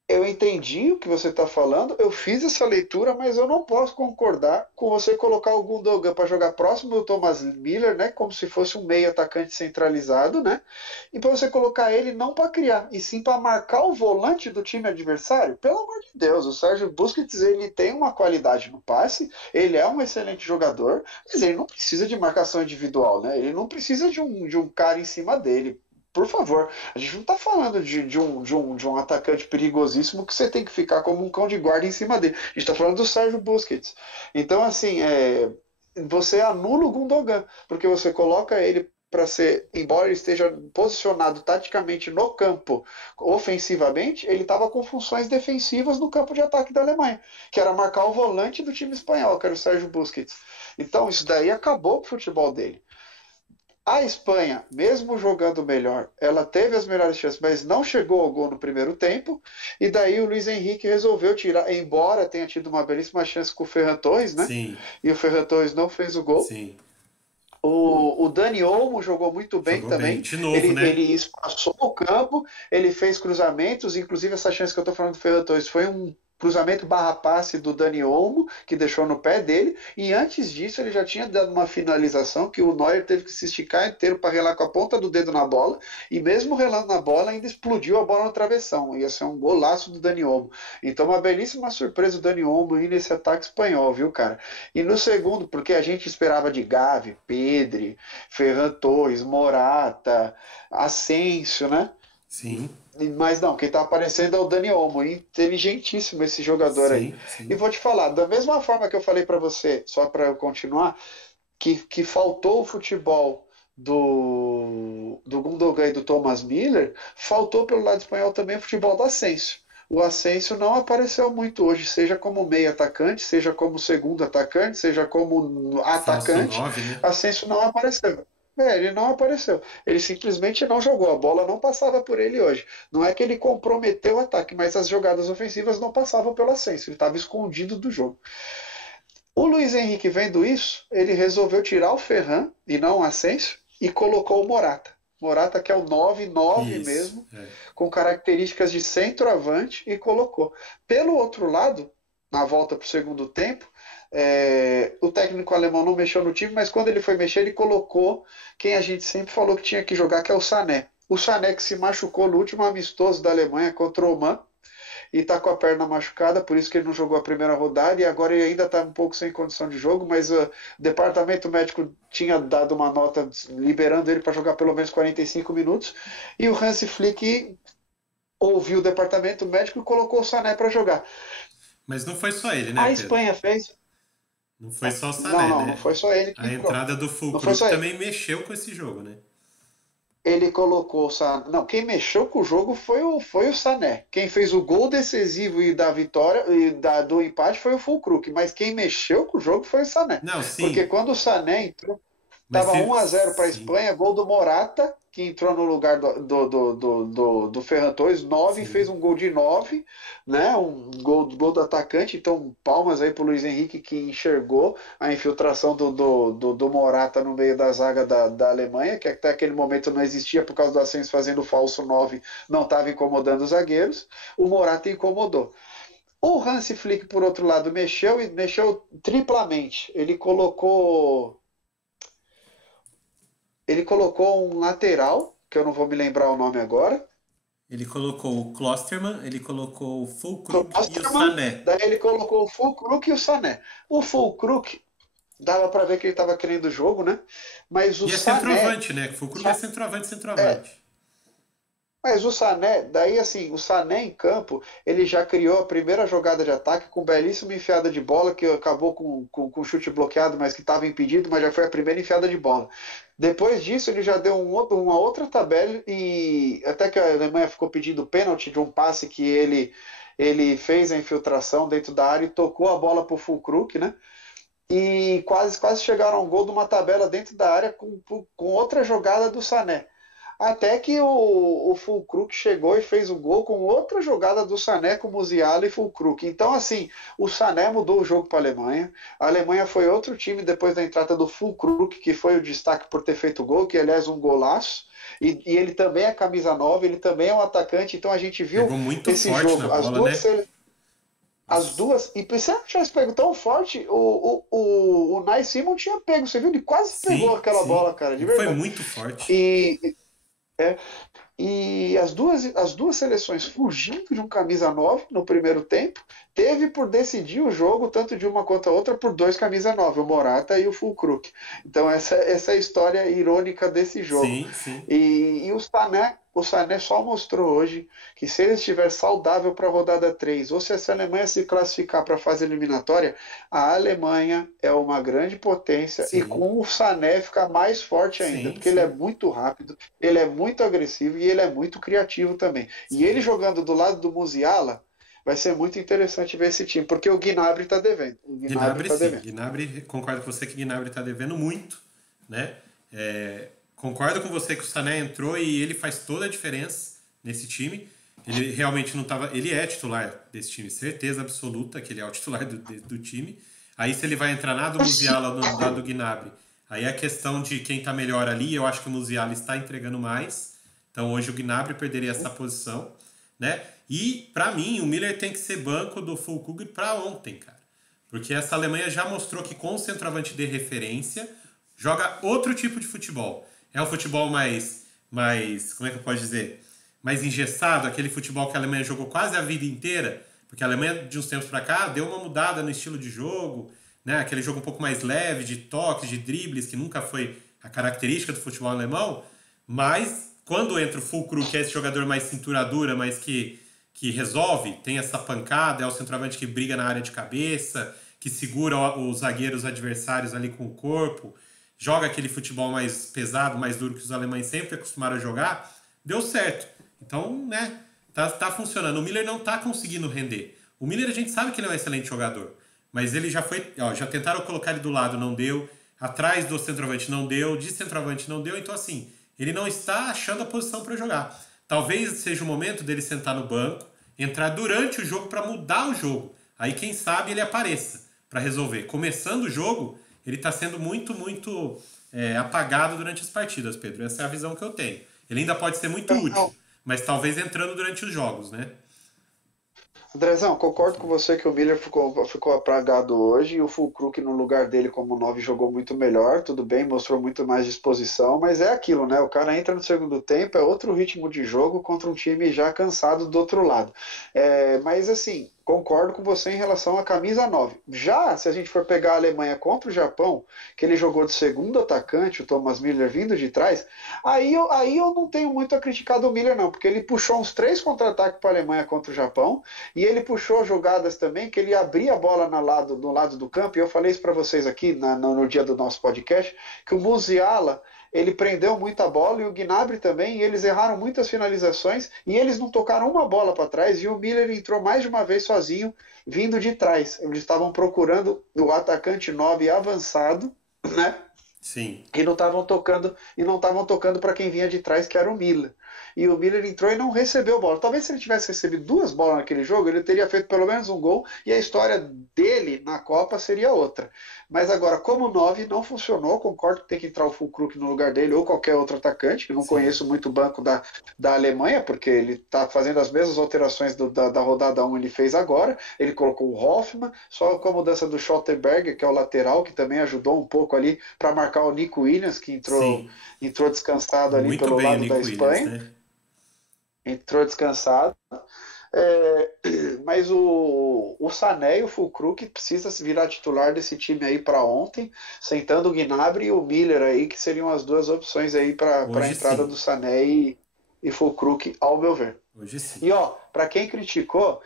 Eu entendi o que você está falando, eu fiz essa leitura, mas eu não posso concordar com você colocar o Gundogan para jogar próximo do Thomas Miller, né, como se fosse um meio atacante centralizado, né, e para você colocar ele não para criar, e sim para marcar o volante do time adversário. Pelo amor de Deus, o Sérgio Busquets ele tem uma qualidade no passe, ele é um excelente jogador, mas ele não precisa de marcação individual, né? Ele não precisa de um cara em cima dele. Por favor, a gente não está falando de um atacante perigosíssimo que você tem que ficar como um cão de guarda em cima dele. A gente está falando do Sérgio Busquets. Então, assim, você anula o Gundogan, porque você coloca ele para ser, embora ele esteja posicionado taticamente no campo, ofensivamente, ele estava com funções defensivas no campo de ataque da Alemanha, que era marcar o volante do time espanhol, que era o Sérgio Busquets. Então, isso daí acabou com o futebol dele. A Espanha, mesmo jogando melhor, ela teve as melhores chances, mas não chegou ao gol no primeiro tempo. E daí o Luiz Henrique resolveu tirar, embora tenha tido uma belíssima chance com o Ferran Torres, né? Sim, E o Ferran Torres não fez o gol. sim. O Dani Olmo jogou muito bem Jogou bem. também. De novo, né? Ele espaçou o campo, ele fez cruzamentos, inclusive essa chance que eu estou falando do Ferran Torres foi um cruzamento barra passe do Dani Olmo, que deixou no pé dele, e antes disso ele já tinha dado uma finalização que o Neuer teve que se esticar inteiro para relar com a ponta do dedo na bola, e mesmo relando na bola ainda explodiu a bola no travessão. Ia ser um golaço do Dani Olmo. Então uma belíssima surpresa o Dani Olmo aí nesse ataque espanhol, viu, cara? E no segundo, porque a gente esperava de Gavi, Pedri, Ferran Torres, Morata, Asensio, né? Sim, Mas não, quem tá aparecendo é o Dani Olmo, inteligentíssimo esse jogador aí. sim, E sim. vou te falar, da mesma forma que eu falei para você, só para eu continuar, que faltou o futebol do Gundogan e do Thomas Miller, faltou pelo lado espanhol também o futebol do Asensio. O Asensio não apareceu muito hoje, seja como meio atacante, seja como segundo atacante, seja como Falso atacante, 9, né? Asensio não apareceu. Ele não apareceu. Ele simplesmente não jogou. A bola não passava por ele hoje. Não é que ele comprometeu o ataque, mas as jogadas ofensivas não passavam pelo Asensio. Ele estava escondido do jogo. O Luiz Henrique, vendo isso, ele resolveu tirar o Ferran, e não o Asensio, e colocou o Morata. Morata, que é o 9-9 Isso. mesmo, É. com características de centroavante, e colocou. Pelo outro lado, na volta para o segundo tempo, o técnico alemão não mexeu no time, mas quando ele foi mexer, ele colocou quem a gente sempre falou que tinha que jogar, que é o Sané. O Sané que se machucou no último amistoso da Alemanha contra o Oman, e está com a perna machucada, por isso que ele não jogou a primeira rodada e agora ele ainda está um pouco sem condição de jogo, mas o departamento médico tinha dado uma nota liberando ele para jogar pelo menos 45 minutos e o Hansi Flick ouviu o departamento médico e colocou o Sané para jogar. Mas não foi só ele, né, A Pedro? Espanha fez. Não foi só o Não, Sané, não, não né? foi só ele que A entrou. entrada do Não foi Fulkrug só ele. também mexeu com esse jogo, né? Ele colocou o Sané. Não, quem mexeu com o jogo foi o Sané. Quem fez o gol decisivo e da vitória e do empate foi o Fulkrug. Mas quem mexeu com o jogo foi o Sané. Não, Porque sim. quando o Sané entrou, Mas estava se. 1-0 para a Sim, Espanha, gol do Morata, que entrou no lugar do Ferran Torres, 9, fez sim. um gol de 9, né? Um gol do atacante. Então, palmas aí para o Luiz Henrique que enxergou a infiltração do Morata no meio da zaga da Alemanha, que até aquele momento não existia por causa do Ascenso fazendo o falso 9, não estava incomodando os zagueiros. O Morata incomodou. O Hansi Flick, por outro lado, mexeu e mexeu triplamente. Ele colocou um lateral, que eu não vou me lembrar o nome agora, Ele colocou o Klosterman, ele colocou o Fulkrug e o Klosterman, Sané. daí ele colocou o Fulkrug e o Sané. O Fulkrug, dava para ver que ele estava querendo o jogo, né? Mas o E é Sané, centroavante, né? O Fulkrug é centroavante, é, centroavante. mas o Sané, daí assim, o Sané em campo, ele já criou a primeira jogada de ataque com belíssima enfiada de bola, que acabou com chute bloqueado, mas que estava impedido, mas já foi a primeira enfiada de bola. Depois disso, ele já deu uma outra tabela e até que a Alemanha ficou pedindo pênalti de um passe que ele fez a infiltração dentro da área e tocou a bola para o Fulkrug, né? E quase chegaram ao gol de uma tabela dentro da área com outra jogada do Sané. Até que o Füllkrug chegou e fez o gol com outra jogada do Sané com Musiala e Füllkrug. Então, assim, o Sané mudou o jogo para a Alemanha. A Alemanha foi outro time depois da entrada do Füllkrug, que foi o destaque por ter feito o gol, que aliás um golaço. E ele também é camisa 9, ele também é um atacante. Então a gente viu Pegou muito esse forte na jogo. bola, né? As Nossa. duas, e se não tivesse pego tão forte, o Nai Simon tinha pego, você viu? Ele quase pegou Sim, aquela sim. bola, cara, de Ele foi verdade. muito forte. E, é, e as duas seleções fugindo de um camisa 9 no primeiro tempo, teve por decidir o jogo, tanto de uma quanto a outra, por dois camisa 9, o Morata e o Füllkrug. Então essa é a história irônica desse jogo. Sim, sim. E o Sané só mostrou hoje que se ele estiver saudável para a rodada 3, ou se essa Alemanha se classificar para a fase eliminatória, a Alemanha é uma grande potência e Sim, com o Sané fica mais forte ainda, sim, porque ele é sim. muito rápido, ele é muito agressivo e ele é muito criativo também. E ele Sim. jogando do lado do Musiala, vai ser muito interessante ver esse time, porque o Gnabry está devendo. O Gnabry Gnabry, está sim. devendo. Gnabry, concordo com você que Gnabry está devendo muito, né? Concordo com você que o Sané entrou e ele faz toda a diferença nesse time. Ele realmente não estava. Ele é titular desse time, certeza absoluta que ele é o titular do time. Aí se ele vai entrar na do Musiala ou na do Gnabry, aí é a questão de quem está melhor ali. Eu acho que o Musiala está entregando mais. Então hoje o Gnabry perderia essa posição, né? E para mim o Miller tem que ser banco do Füllkrug para ontem, cara. Porque essa Alemanha já mostrou que com o centroavante de referência joga outro tipo de futebol. É um futebol mais, como é que eu posso dizer? Mais engessado, aquele futebol que a Alemanha jogou quase a vida inteira, porque a Alemanha de uns tempos para cá deu uma mudada no estilo de jogo, né? Aquele jogo um pouco mais leve, de toques, de dribles, que nunca foi a característica do futebol alemão, mas quando entra o Füllkrug, que é esse jogador mais cintura dura, mas que resolve, tem essa pancada, é o centroavante que briga na área de cabeça, que segura os zagueiros adversários ali com o corpo, joga aquele futebol mais pesado, mais duro que os alemães sempre acostumaram a jogar, deu certo. Então, né, tá funcionando. O Miller não tá conseguindo render. O Miller a gente sabe que ele é um excelente jogador, mas ele já foi, ó, já tentaram colocar ele do lado, não deu, atrás do centroavante não deu, de centroavante não deu, então assim, ele não está achando a posição para jogar. Talvez seja o momento dele sentar no banco, entrar durante o jogo para mudar o jogo. Aí quem sabe ele apareça para resolver. Começando o jogo, ele está sendo muito apagado durante as partidas, Pedro. Essa é a visão que eu tenho. Ele ainda pode ser muito útil, Então, mas talvez entrando durante os jogos, né? Andrezão, concordo com você que o Miller ficou apagado hoje e o Füllkrug no lugar dele como 9 jogou muito melhor, tudo bem, mostrou muito mais disposição, mas é aquilo, né? O cara entra no segundo tempo, é outro ritmo de jogo contra um time já cansado do outro lado. Mas assim, concordo com você em relação à camisa 9. Já se a gente for pegar a Alemanha contra o Japão, que ele jogou de segundo atacante, o Thomas Müller vindo de trás, aí eu não tenho muito a criticar do Miller, não, porque ele puxou uns 3 contra-ataques para a Alemanha contra o Japão, e ele puxou jogadas também que ele abria a bola no lado do campo, e eu falei isso para vocês aqui no dia do nosso podcast, que o Musiala ele prendeu muita bola e o Gnabry também, e eles erraram muitas finalizações e eles não tocaram uma bola para trás e o Miller entrou mais de uma vez sozinho vindo de trás. Eles estavam procurando o atacante 9 avançado, né? Sim. E não estavam tocando para quem vinha de trás, que era o Miller. E o Miller entrou e não recebeu bola. Talvez se ele tivesse recebido 2 bolas naquele jogo, ele teria feito pelo menos um gol e a história dele na Copa seria outra. Mas agora, como 9 não funcionou, concordo que tem que entrar o Füllkrug no lugar dele ou qualquer outro atacante, que não Sim. conheço muito o banco da Alemanha, porque ele está fazendo as mesmas alterações da rodada 1 ele fez agora. Ele colocou o Hoffmann, só com a mudança do Schlotterberg, que é o lateral, que também ajudou um pouco ali para marcar o Nico Williams, que Sim. entrou descansado ali Muito pelo bem o lado da Nico Williams, Espanha. né? Entrou descansado. É, mas o Sané e o Füllkrug precisa virar titular desse time aí para ontem, sentando o Gnabry e o Miller aí, que seriam as duas opções aí para a Hoje entrada do sim. Sané e Füllkrug, ao meu ver. Hoje sim. E ó, para quem criticou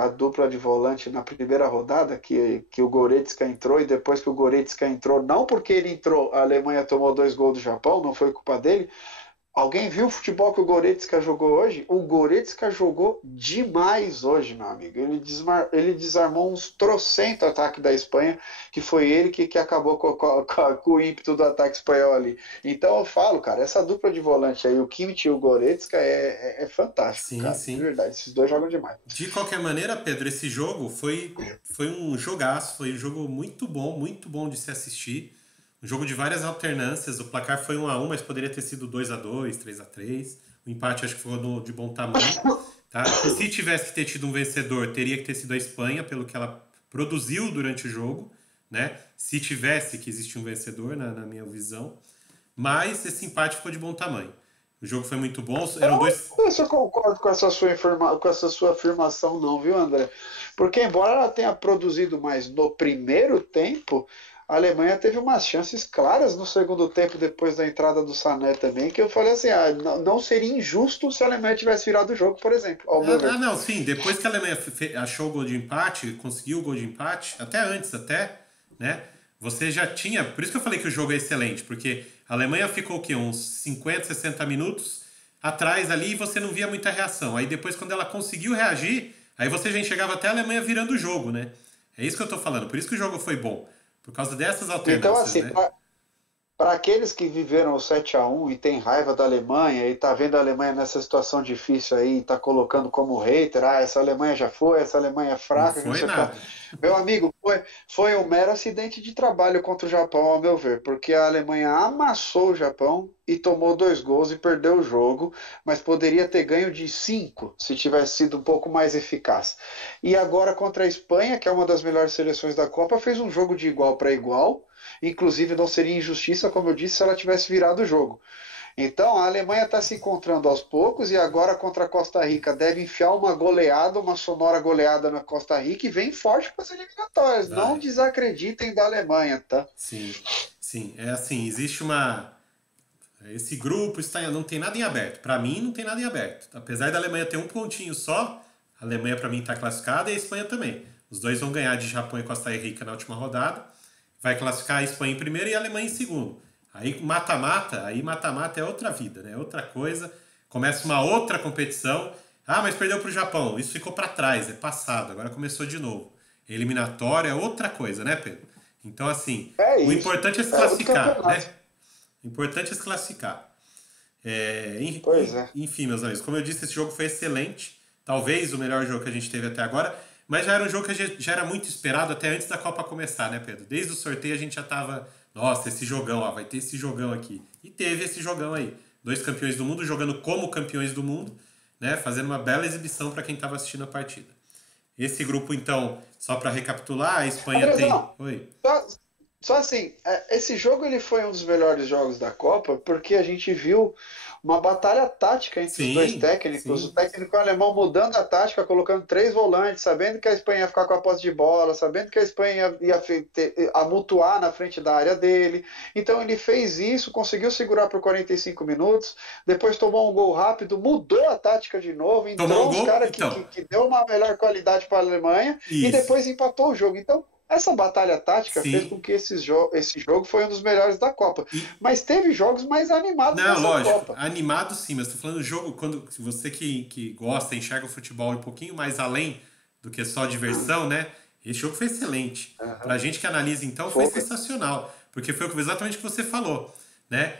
a dupla de volante na primeira rodada, que o Goretzka entrou, e depois que o Goretzka entrou, não porque ele entrou, a Alemanha tomou 2 gols do Japão, não foi culpa dele. Alguém viu o futebol que o Goretzka jogou hoje? O Goretzka jogou demais hoje, meu amigo. Ele desarmou uns trocentos ataques da Espanha, que foi ele que acabou com o ímpeto do ataque espanhol ali. Então eu falo, cara, essa dupla de volante aí, o Kimmich e o Goretzka, é fantástico, Sim, cara. De sim. verdade, esses dois jogam demais. De qualquer maneira, Pedro, esse jogo foi um jogaço, foi um jogo muito bom de se assistir. Um jogo de várias alternâncias. O placar foi 1-1, mas poderia ter sido 2-2, 3-3. O empate acho que foi de bom tamanho. Tá? Se tivesse que ter tido um vencedor, teria que ter sido a Espanha, pelo que ela produziu durante o jogo. Né? Se tivesse que existir um vencedor, na minha visão. Mas esse empate ficou de bom tamanho. O jogo foi muito bom. Eram dois. Não sei se eu concordo com essa sua afirmação, não, viu, André? Porque, embora ela tenha produzido mais no primeiro tempo, a Alemanha teve umas chances claras no segundo tempo, depois da entrada do Sané também, que eu falei assim: não seria injusto se a Alemanha tivesse virado o jogo, por exemplo, ao meu ver. Não, sim. Depois que a Alemanha achou o gol de empate, conseguiu o gol de empate, até antes, né? Você já tinha. Por isso que eu falei que o jogo é excelente, porque a Alemanha ficou o quê? Uns 50, 60 minutos atrás ali e você não via muita reação. Aí depois, quando ela conseguiu reagir, aí você já enxergava até a Alemanha virando o jogo, né? É isso que eu tô falando. Por isso que o jogo foi bom. Por causa dessas Então, alternâncias, assim, né? para aqueles que viveram o 7-1 e tem raiva da Alemanha e tá vendo a Alemanha nessa situação difícil aí, e tá colocando como hater, essa Alemanha já foi, essa Alemanha é Não fraca, que não foi sei o que lá. nada. Meu amigo, foi um mero acidente de trabalho contra o Japão, ao meu ver, porque a Alemanha amassou o Japão e tomou 2 gols e perdeu o jogo, mas poderia ter ganho de 5 se tivesse sido um pouco mais eficaz. E agora contra a Espanha, que é uma das melhores seleções da Copa, fez um jogo de igual para igual. Inclusive, não seria injustiça, como eu disse, se ela tivesse virado o jogo. Então, a Alemanha está se encontrando aos poucos e agora contra a Costa Rica deve enfiar uma goleada, uma sonora goleada na Costa Rica e vem forte para as eliminatórias. Não Vai. desacreditem da Alemanha, tá? Sim. Sim. É assim, existe uma. Esse grupo não tem nada em aberto. Para mim, não tem nada em aberto. Apesar da Alemanha ter um pontinho só, a Alemanha para mim está classificada e a Espanha também. Os dois vão ganhar de Japão e Costa Rica na última rodada. Vai classificar a Espanha em primeiro e a Alemanha em segundo. Aí mata-mata é outra vida, né? Outra coisa. Começa uma outra competição. Ah, mas perdeu para o Japão. Isso ficou para trás, é passado. Agora começou de novo. Eliminatória é outra coisa, né, Pedro? Então, assim, É o isso. importante é se É outro classificar, né? campeonato. O importante é se classificar. Pois é. Enfim, meus amigos, como eu disse, esse jogo foi excelente. Talvez o melhor jogo que a gente teve até agora. Mas já era um jogo que já era muito esperado até antes da Copa começar, né, Pedro? Desde o sorteio a gente já tava. Nossa, esse jogão, ó, vai ter esse jogão aqui. E teve esse jogão aí. Dois campeões do mundo jogando como campeões do mundo, né? Fazendo uma bela exibição para quem estava assistindo a partida. Esse grupo, então, só para recapitular, a Espanha tem. Andrezão, Oi. só, só assim, esse jogo ele foi um dos melhores jogos da Copa porque a gente viu uma batalha tática entre os dois Sim, técnicos. O sim. técnico alemão mudando a tática, colocando 3 volantes, sabendo que a Espanha ia ficar com a posse de bola, sabendo que a Espanha ia amutuar na frente da área dele. Então ele fez isso, conseguiu segurar por 45 minutos, depois tomou um gol rápido, mudou a tática de novo, Tomou o entrou uns gol? caras Então. que deu uma melhor qualidade para a Alemanha e Isso. depois empatou o jogo. Então essa batalha tática fez Sim. com que esse jogo foi um dos melhores da Copa. E, Mas teve jogos mais animados não, nessa lógico, Copa. animado sim, mas tô falando do jogo quando se você que gosta, enxerga o futebol um pouquinho mais além do que só diversão, né? Esse jogo foi excelente. Pra gente que analisa então, foi Foi. sensacional, porque foi exatamente o que você falou, né?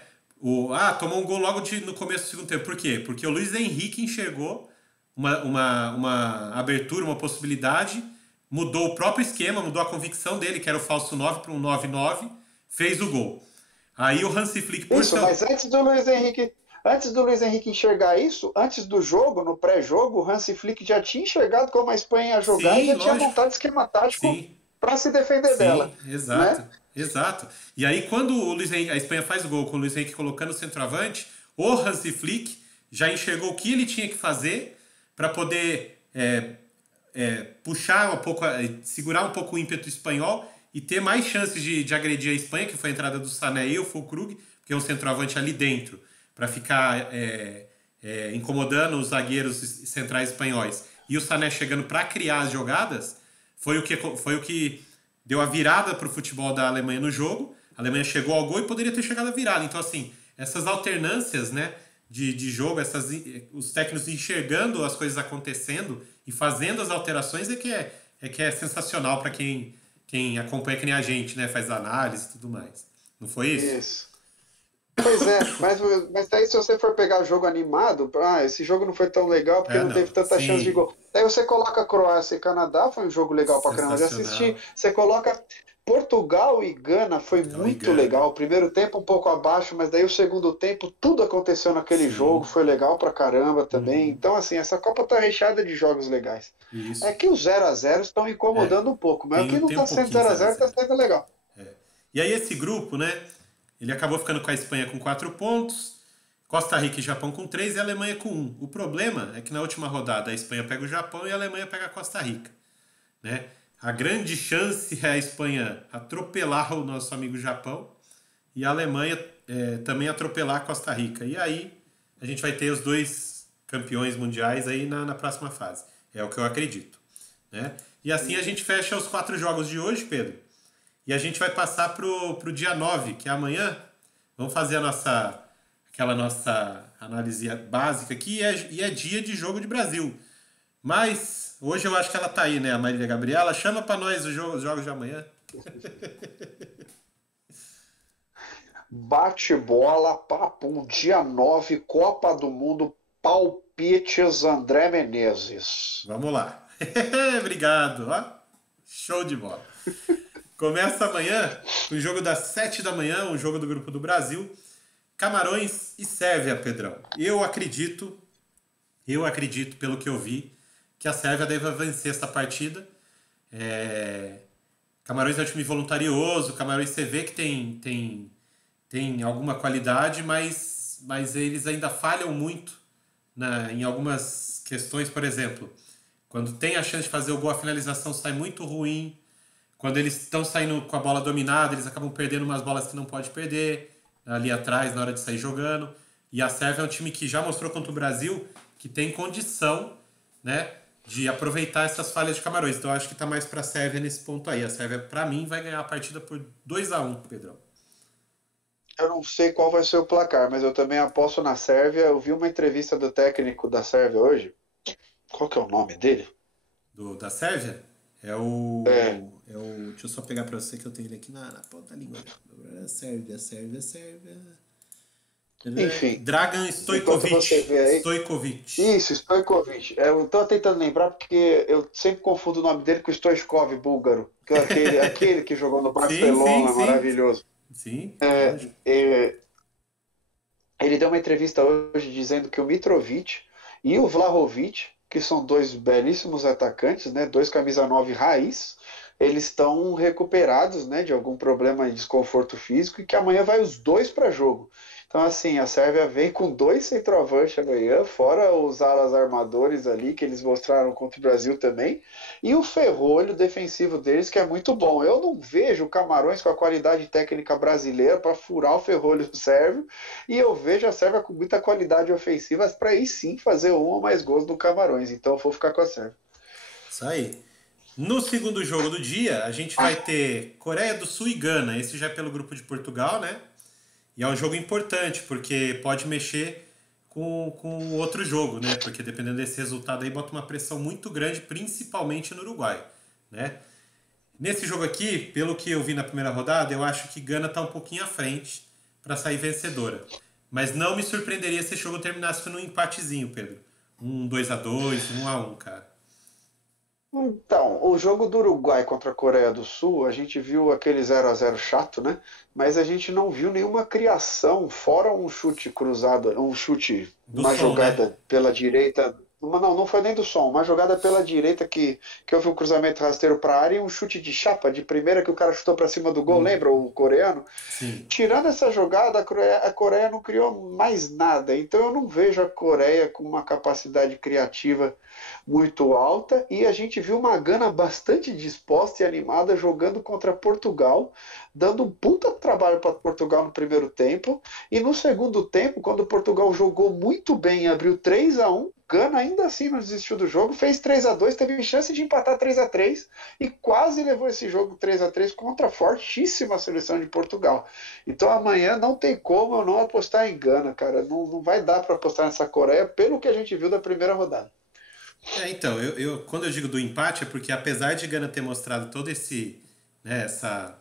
Tomou um gol logo no começo do segundo tempo. Por quê? Porque o Luiz Henrique enxergou uma abertura, uma possibilidade, mudou o próprio esquema, mudou a convicção dele, que era o falso 9 para um 9-9, fez o gol. Aí o Hansi Flick, por Isso, seu. mas antes do Luiz Henrique enxergar isso, antes do jogo, no pré-jogo, o Hansi Flick já tinha enxergado como a Espanha ia jogar e Sim, já tinha lógico. montado esquema tático Sim, para se defender dela, sim, exato, né? exato. E aí quando o Luiz Henrique, a Espanha faz o gol com o Luiz Henrique colocando o centroavante, o Hansi Flick já enxergou o que ele tinha que fazer para poder puxar um pouco, segurar um pouco o ímpeto espanhol e ter mais chances de agredir a Espanha, que foi a entrada do Sané e o Füllkrug, que é um centroavante ali dentro, para ficar incomodando os zagueiros centrais espanhóis. E o Sané chegando para criar as jogadas, foi o que deu a virada para o futebol da Alemanha no jogo. A Alemanha chegou ao gol e poderia ter chegado a virada. Então, assim, essas alternâncias, né, de jogo, os técnicos enxergando as coisas acontecendo e fazendo as alterações é que é sensacional para quem acompanha que nem a gente, né? Faz análise e tudo mais. Não foi isso? Isso. Pois é, mas daí se você for pegar jogo animado, esse jogo não foi tão legal porque É, não teve não. tanta chance de Sim, gol. Daí você coloca Croácia e Canadá, foi um jogo legal pra caramba de assistir. sensacional. Você coloca Portugal e Gana, foi Portugal e muito Gana. legal. O primeiro tempo um pouco abaixo, mas daí o segundo tempo, tudo aconteceu naquele jogo, Sim. foi legal pra caramba também. Uhum. Então, assim, essa Copa tá recheada de jogos legais. É Isso. que os 0-0 estão É. incomodando um pouco, mas o que Tem não um tá sendo pouquinho 0-0 tá 0-0. sendo legal. E aí esse grupo, né? Ele acabou ficando com a Espanha com 4 pontos, Costa Rica e Japão com 3 e a Alemanha com 1. O problema é que na última rodada a Espanha pega o Japão e a Alemanha pega a Costa Rica, né? A grande chance é a Espanha atropelar o nosso amigo Japão e a Alemanha também atropelar a Costa Rica. E aí a gente vai ter os dois campeões mundiais aí na próxima fase. É o que eu acredito, né? E assim a gente fecha os 4 jogos de hoje, Pedro. E a gente vai passar pro dia 9, que é amanhã. Vamos fazer aquela nossa análise básica aqui e é dia de jogo de Brasil. Mas hoje eu acho que ela tá aí, né, a Marília Gabriela. Chama para nós os jogos de amanhã. Bate-bola, papo, dia 9, Copa do Mundo, palpites André Menezes. Vamos lá. Obrigado. Ó. Show de bola. Começa amanhã com o jogo das 7 da manhã, um jogo do Grupo do Brasil. Camarões e Sérvia, Pedrão. Eu acredito, pelo que eu vi, que a Sérvia deve vencer essa partida. É, Camarões é um time voluntarioso, Camarões você vê que tem alguma qualidade, mas eles ainda falham muito em algumas questões, por exemplo, quando tem a chance de fazer o gol, a finalização sai muito ruim. Quando eles estão saindo com a bola dominada, eles acabam perdendo umas bolas que não pode perder ali atrás na hora de sair jogando. E a Sérvia é um time que já mostrou contra o Brasil que tem condição, né, de aproveitar essas falhas de Camarões. Então eu acho que está mais para a Sérvia nesse ponto aí. A Sérvia, para mim, vai ganhar a partida por 2-1, Pedrão. Eu não sei qual vai ser o placar, mas eu também aposto na Sérvia. Eu vi uma entrevista do técnico da Sérvia hoje. Qual que é o nome dele? Da Sérvia? É É, o, é o. Deixa eu só pegar pra você que eu tenho ele aqui na ponta da língua. Sérvia. enfim, Dragan enquanto você Stojkovic. vê aí. Stojkovic. Isso, Stojkovic. Eu estou tentando lembrar porque eu sempre confundo o nome dele com o Stoichkov, búlgaro. Que é aquele que jogou no Sim, sim, Barcelona, sim. maravilhoso. Sim, É, lógico. é, ele deu uma entrevista hoje dizendo que o Mitrovic e o Vlahovic, que são dois belíssimos atacantes, né, dois camisa 9 raiz, eles estão recuperados, né, de algum problema de desconforto físico e que amanhã vai os dois para jogo. Então, assim, a Sérvia vem com dois centroavantes amanhã, fora os alas armadores ali, que eles mostraram contra o Brasil também, e o ferrolho defensivo deles, que é muito bom. Eu não vejo o Camarões com a qualidade técnica brasileira para furar o ferrolho sérvio, e eu vejo a Sérvia com muita qualidade ofensiva para aí sim fazer um ou mais gols do Camarões. Então, eu vou ficar com a Sérvia. Isso aí. No segundo jogo do dia, a gente vai ter Coreia do Sul e Gana. Esse já é pelo grupo de Portugal, né? E é um jogo importante, porque pode mexer com o outro jogo, né? Porque dependendo desse resultado aí, bota uma pressão muito grande, principalmente no Uruguai, né? Nesse jogo aqui, pelo que eu vi na primeira rodada, eu acho que Gana tá um pouquinho à frente para sair vencedora. Mas não me surpreenderia se esse jogo terminasse num empatezinho, Pedro. 2-2, 1-1, cara. Então, o jogo do Uruguai contra a Coreia do Sul, a gente viu aquele 0-0 chato, né? Mas a gente não viu nenhuma criação, fora um chute cruzado, um chute, Do uma som, né? jogada pela direita. Não foi nem do som, uma jogada pela direita que houve um cruzamento rasteiro para a área e um chute de chapa de primeira que o cara chutou para cima do gol, lembra o coreano? Sim. Tirando essa jogada, a Coreia não criou mais nada. Então eu não vejo a Coreia com uma capacidade criativa muito alta e a gente viu uma Gana bastante disposta e animada jogando contra Portugal, dando um puta trabalho para Portugal no primeiro tempo e no segundo tempo, quando Portugal jogou muito bem e abriu 3-1, Gana ainda assim não desistiu do jogo, fez 3-2, teve chance de empatar 3-3 e quase levou esse jogo 3-3 contra a fortíssima seleção de Portugal. Então amanhã não tem como eu não apostar em Gana, cara. Não vai dar para apostar nessa Coreia pelo que a gente viu da primeira rodada. Então, quando eu digo do empate é porque apesar de Gana ter mostrado todo esse, né, essa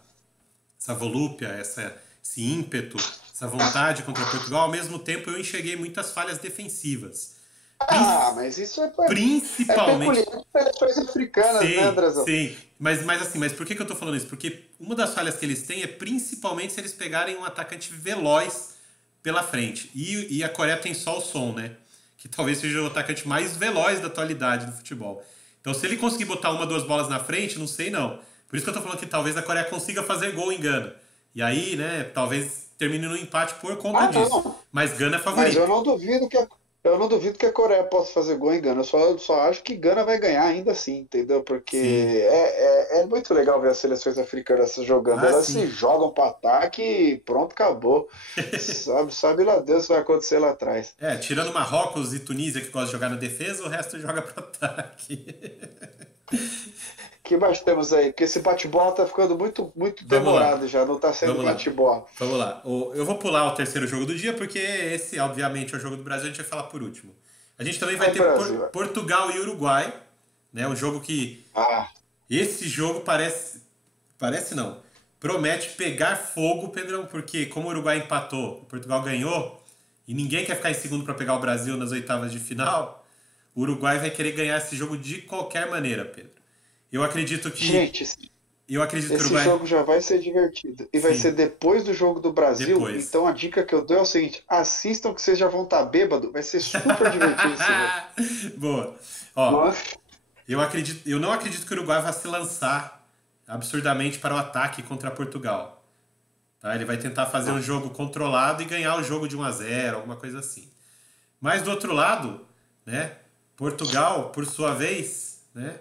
volúpia, esse ímpeto, essa vontade contra Portugal, ao mesmo tempo eu enxerguei muitas falhas defensivas. Mas isso Principalmente. peculiar de seleções africanas, Sim, né, Andrezão? sim. Mas por que eu tô falando isso? Porque uma das falhas que eles têm é principalmente se eles pegarem um atacante veloz pela frente. E a Coreia tem só o Son, né? Que talvez seja o atacante mais veloz da atualidade do futebol. Então, se ele conseguir botar uma, duas bolas na frente, não sei não. Por isso que eu tô falando que talvez a Coreia consiga fazer gol em Gana. E aí, né, talvez termine no empate por conta disso. Não. Mas Gana é Mas favorito. eu não duvido que a Coreia possa fazer gol em Gana. Eu só acho que Gana vai ganhar ainda assim, entendeu? Porque Sim. é muito legal ver as seleções africanas jogando. Elas Sim. se jogam para ataque e pronto, acabou. Sabe lá Deus o que vai acontecer lá atrás. Tirando Marrocos e Tunísia que gostam de jogar na defesa, o resto joga pro ataque. Que mais temos aí? Porque esse bate-bola tá ficando muito, muito Vamos lá. demorado já, não tá sendo Vamos lá. bate-bola. Vamos lá. Eu vou pular o terceiro jogo do dia, porque esse, obviamente, é o jogo do Brasil, a gente vai falar por último. A gente também vai Vai, ter Brasil. Portugal e Uruguai, né? Um jogo que. Ah, Esse jogo parece. Parece não. Promete pegar fogo, Pedrão, porque como o Uruguai empatou, o Portugal ganhou, e ninguém quer ficar em segundo para pegar o Brasil nas oitavas de final, o Uruguai vai querer ganhar esse jogo de qualquer maneira, Pedro. Eu acredito que. gente, Eu acredito que o esse Uruguai. jogo já vai ser divertido. E vai ser Sim, depois do jogo do Brasil. depois. Então a dica que eu dou é o seguinte: assistam que vocês já vão estar bêbado. Vai ser super divertido esse jogo. Boa. Ó, Nossa. eu não acredito que o Uruguai vá se lançar absurdamente para o ataque contra Portugal. Tá? Ele vai tentar fazer um jogo controlado e ganhar o jogo de 1-0, alguma coisa assim. Mas do outro lado, né, Portugal, por sua vez, né,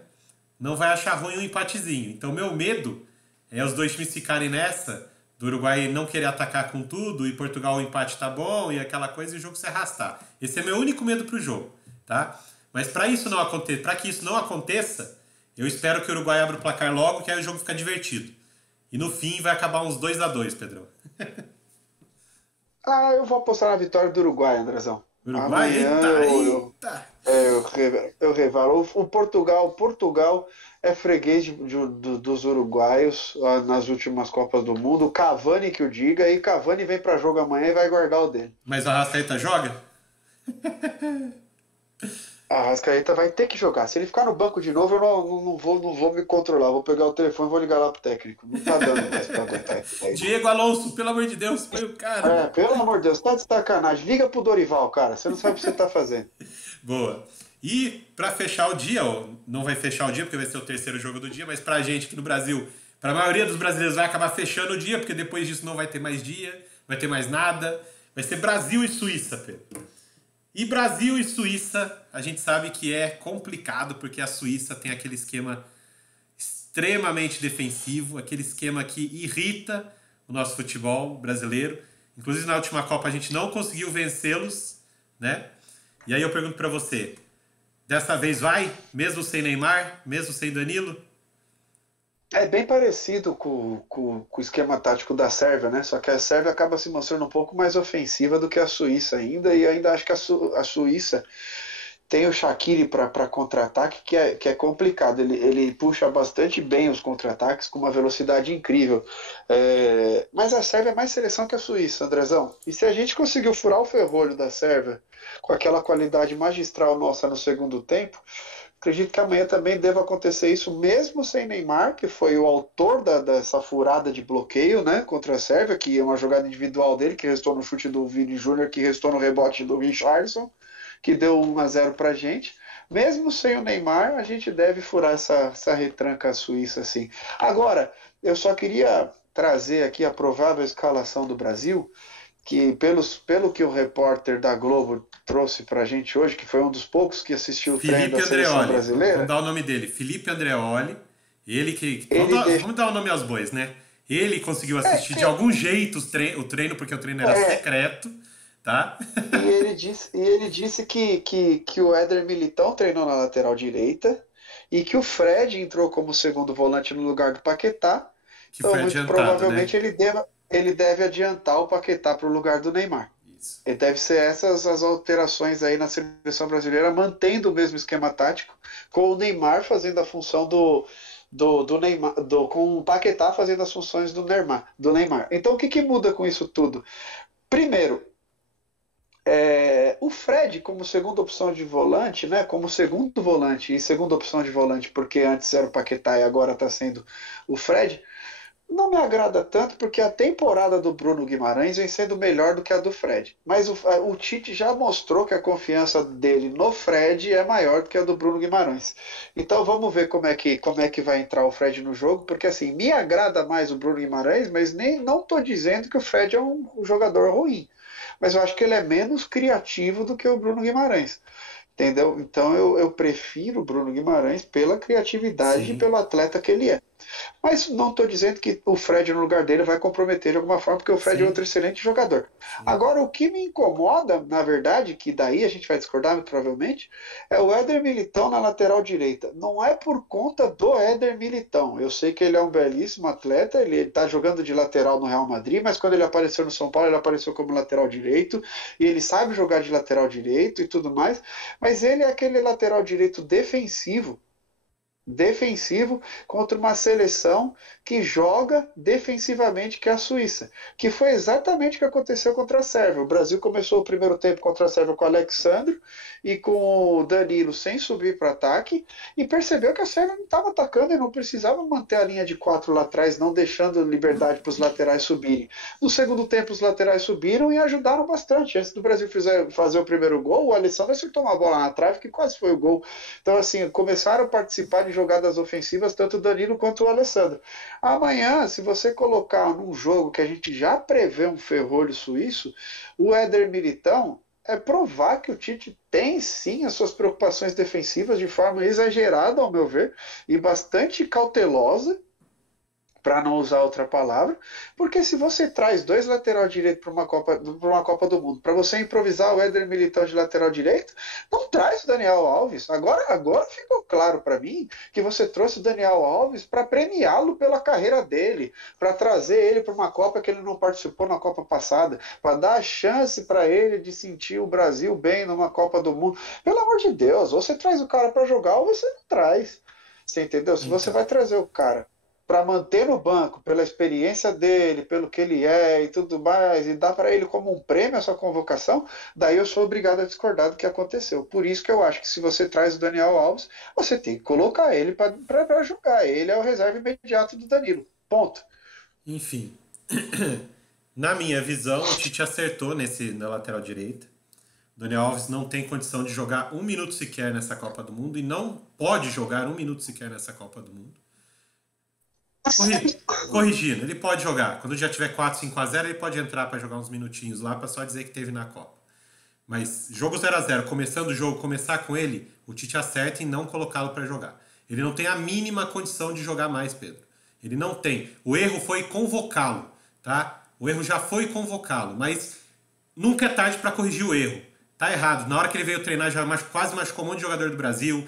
não vai achar ruim um empatezinho. Então meu medo é os dois times ficarem nessa, do Uruguai não querer atacar com tudo e Portugal o empate tá bom e aquela coisa e o jogo se arrastar. Esse é meu único medo pro jogo, tá? Mas para isso não aconteça, para que isso não aconteça, eu espero que o Uruguai abra o placar logo, que aí o jogo fica divertido. E no fim vai acabar uns 2-2, Pedrão. Eu vou apostar na vitória do Uruguai, Andrezão. Uruguai, Amanhã eita, eu, eita! eu revalo. O Portugal é freguês dos uruguaios nas últimas Copas do Mundo. O Cavani que o diga, e Cavani vem para jogo amanhã e vai guardar o dele. Mas o Arrascaeta joga? A Arrascaeta vai ter que jogar. Se ele ficar no banco de novo, eu não vou me controlar. Vou pegar o telefone e vou ligar lá pro técnico. Não tá dando mais pra aguentar isso aí. Diego Alonso, pelo amor de Deus, foi o cara. Pelo amor de Deus, tá de sacanagem. Liga pro Dorival, cara. Você não sabe o que você tá fazendo. Boa. E pra fechar o dia, ó, não vai fechar o dia porque vai ser o terceiro jogo do dia, mas pra gente aqui no Brasil, pra maioria dos brasileiros vai acabar fechando o dia, porque depois disso não vai ter mais dia, vai ter mais nada. Vai ser Brasil e Suíça, Pedro. E Brasil e Suíça, a gente sabe que é complicado, porque a Suíça tem aquele esquema extremamente defensivo, aquele esquema que irrita o nosso futebol brasileiro. Inclusive na última Copa a gente não conseguiu vencê-los, né? E aí eu pergunto pra você, dessa vez vai? Mesmo sem Neymar? Mesmo sem Danilo? É bem parecido com o esquema tático da Sérvia, né? Só que a Sérvia acaba se mostrando um pouco mais ofensiva do que a Suíça ainda, e ainda acho que a Suíça tem o Shaqiri para contra-ataque, que é complicado. Ele puxa bastante bem os contra-ataques com uma velocidade incrível. Mas a Sérvia é mais seleção que a Suíça, Andrezão. E se a gente conseguiu furar o ferrolho da Sérvia com aquela qualidade magistral nossa no segundo tempo, acredito que amanhã também deva acontecer isso, mesmo sem Neymar, que foi o autor dessa furada de bloqueio, né, contra a Sérvia, que é uma jogada individual dele, que restou no chute do Vini Júnior, que restou no rebote do Richarlison, que deu 1-0 pra gente. Mesmo sem o Neymar, a gente deve furar essa retranca suíça, assim. Agora, eu só queria trazer aqui a provável escalação do Brasil, que pelo que o repórter da Globo trouxe pra gente hoje, que foi um dos poucos que assistiu o treino Felipe da seleção Andreoli. brasileira. Vamos dar o nome dele. Felipe Andreoli. Ele que. Ele Vamos dar o nome aos bois, né? Ele conseguiu assistir de é, algum jeito o treino, porque o treino era secreto, tá? E ele disse que o Éder Militão treinou na lateral direita e que o Fred entrou como segundo volante no lugar do Paquetá. Que Então, foi muito adiantado, provavelmente né? ele deve adiantar o Paquetá para o lugar do Neymar. Isso. E deve ser essas as alterações aí na seleção brasileira, mantendo o mesmo esquema tático, com o Neymar fazendo a função do Neymar, com o Paquetá fazendo as funções do Neymar. Então, o que muda com isso tudo? Primeiro, o Fred como segunda opção de volante, né? Como segundo volante e segunda opção de volante, porque antes era o Paquetá e agora está sendo o Fred, não me agrada tanto porque a temporada do Bruno Guimarães vem sendo melhor do que a do Fred. Mas o Tite já mostrou que a confiança dele no Fred é maior do que a do Bruno Guimarães. Então vamos ver como é que vai entrar o Fred no jogo, porque assim, me agrada mais o Bruno Guimarães, mas nem não estou dizendo que o Fred é um jogador ruim. Mas eu acho que ele é menos criativo do que o Bruno Guimarães. Entendeu? Então eu prefiro o Bruno Guimarães pela criatividade e Sim, pelo atleta que ele é. Mas não estou dizendo que o Fred no lugar dele vai comprometer de alguma forma, porque o Fred é sim, outro excelente jogador. sim. Agora, o que me incomoda, na verdade, que daí a gente vai discordar muito provavelmente, é o Éder Militão na lateral direita. Não é por conta do Éder Militão. Eu sei que ele é um belíssimo atleta, ele está jogando de lateral no Real Madrid, mas quando ele apareceu no São Paulo, ele apareceu como lateral direito, e ele sabe jogar de lateral direito e tudo mais, mas ele é aquele lateral direito defensivo contra uma seleção que joga defensivamente, que é a Suíça, que foi exatamente o que aconteceu contra a Sérvia. O Brasil começou o primeiro tempo contra a Sérvia com o Alexandre e com o Danilo sem subir para ataque e percebeu que a Sérvia não estava atacando e não precisava manter a linha de quatro lá atrás, não deixando liberdade para os laterais subirem. No segundo tempo, os laterais subiram e ajudaram bastante. Antes do Brasil fazer o primeiro gol, o Alessandro acertou uma bola na trave que quase foi o gol. Então, assim, começaram a participar de jogadas ofensivas, tanto o Danilo quanto o Alessandro. Amanhã, se você colocar num jogo que a gente já prevê um ferrolho suíço, o Éder Militão é provar que o Tite tem sim as suas preocupações defensivas de forma exagerada, ao meu ver, e bastante cautelosa, para não usar outra palavra, porque se você traz dois lateral direito para uma Copa do Mundo, para você improvisar o Éder Militão de lateral direito, não traz o Daniel Alves. Agora ficou claro para mim que você trouxe o Daniel Alves para premiá-lo pela carreira dele, para trazer ele para uma Copa que ele não participou na Copa passada, para dar a chance para ele de sentir o Brasil bem numa Copa do Mundo. Pelo amor de Deus, ou você traz o cara para jogar ou você não traz. Você entendeu? Se você vai Então, trazer o cara para manter no banco, pela experiência dele, pelo que ele é e tudo mais, e dar para ele como um prêmio a sua convocação, daí eu sou obrigado a discordar do que aconteceu. Por isso que eu acho que se você traz o Daniel Alves, você tem que colocar ele para jogar. Ele é o reserva imediato do Danilo. Ponto. enfim. Na minha visão, o Tite acertou na lateral direita. Daniel Alves não tem condição de jogar um minuto sequer nessa Copa do Mundo e não pode jogar um minuto sequer nessa Copa do Mundo. Corrigindo, ele pode jogar. Quando já tiver 4-5-0, ele pode entrar para jogar uns minutinhos lá para só dizer que teve na Copa. Mas jogo 0-0, começando o jogo, começar com ele, o Tite acerta em não colocá-lo para jogar. Ele não tem a mínima condição de jogar mais, Pedro. Ele não tem. O erro foi convocá-lo, tá? O erro já foi convocá-lo, mas nunca é tarde para corrigir o erro. Tá errado. Na hora que ele veio treinar, já quase machucou um monte de jogador do Brasil.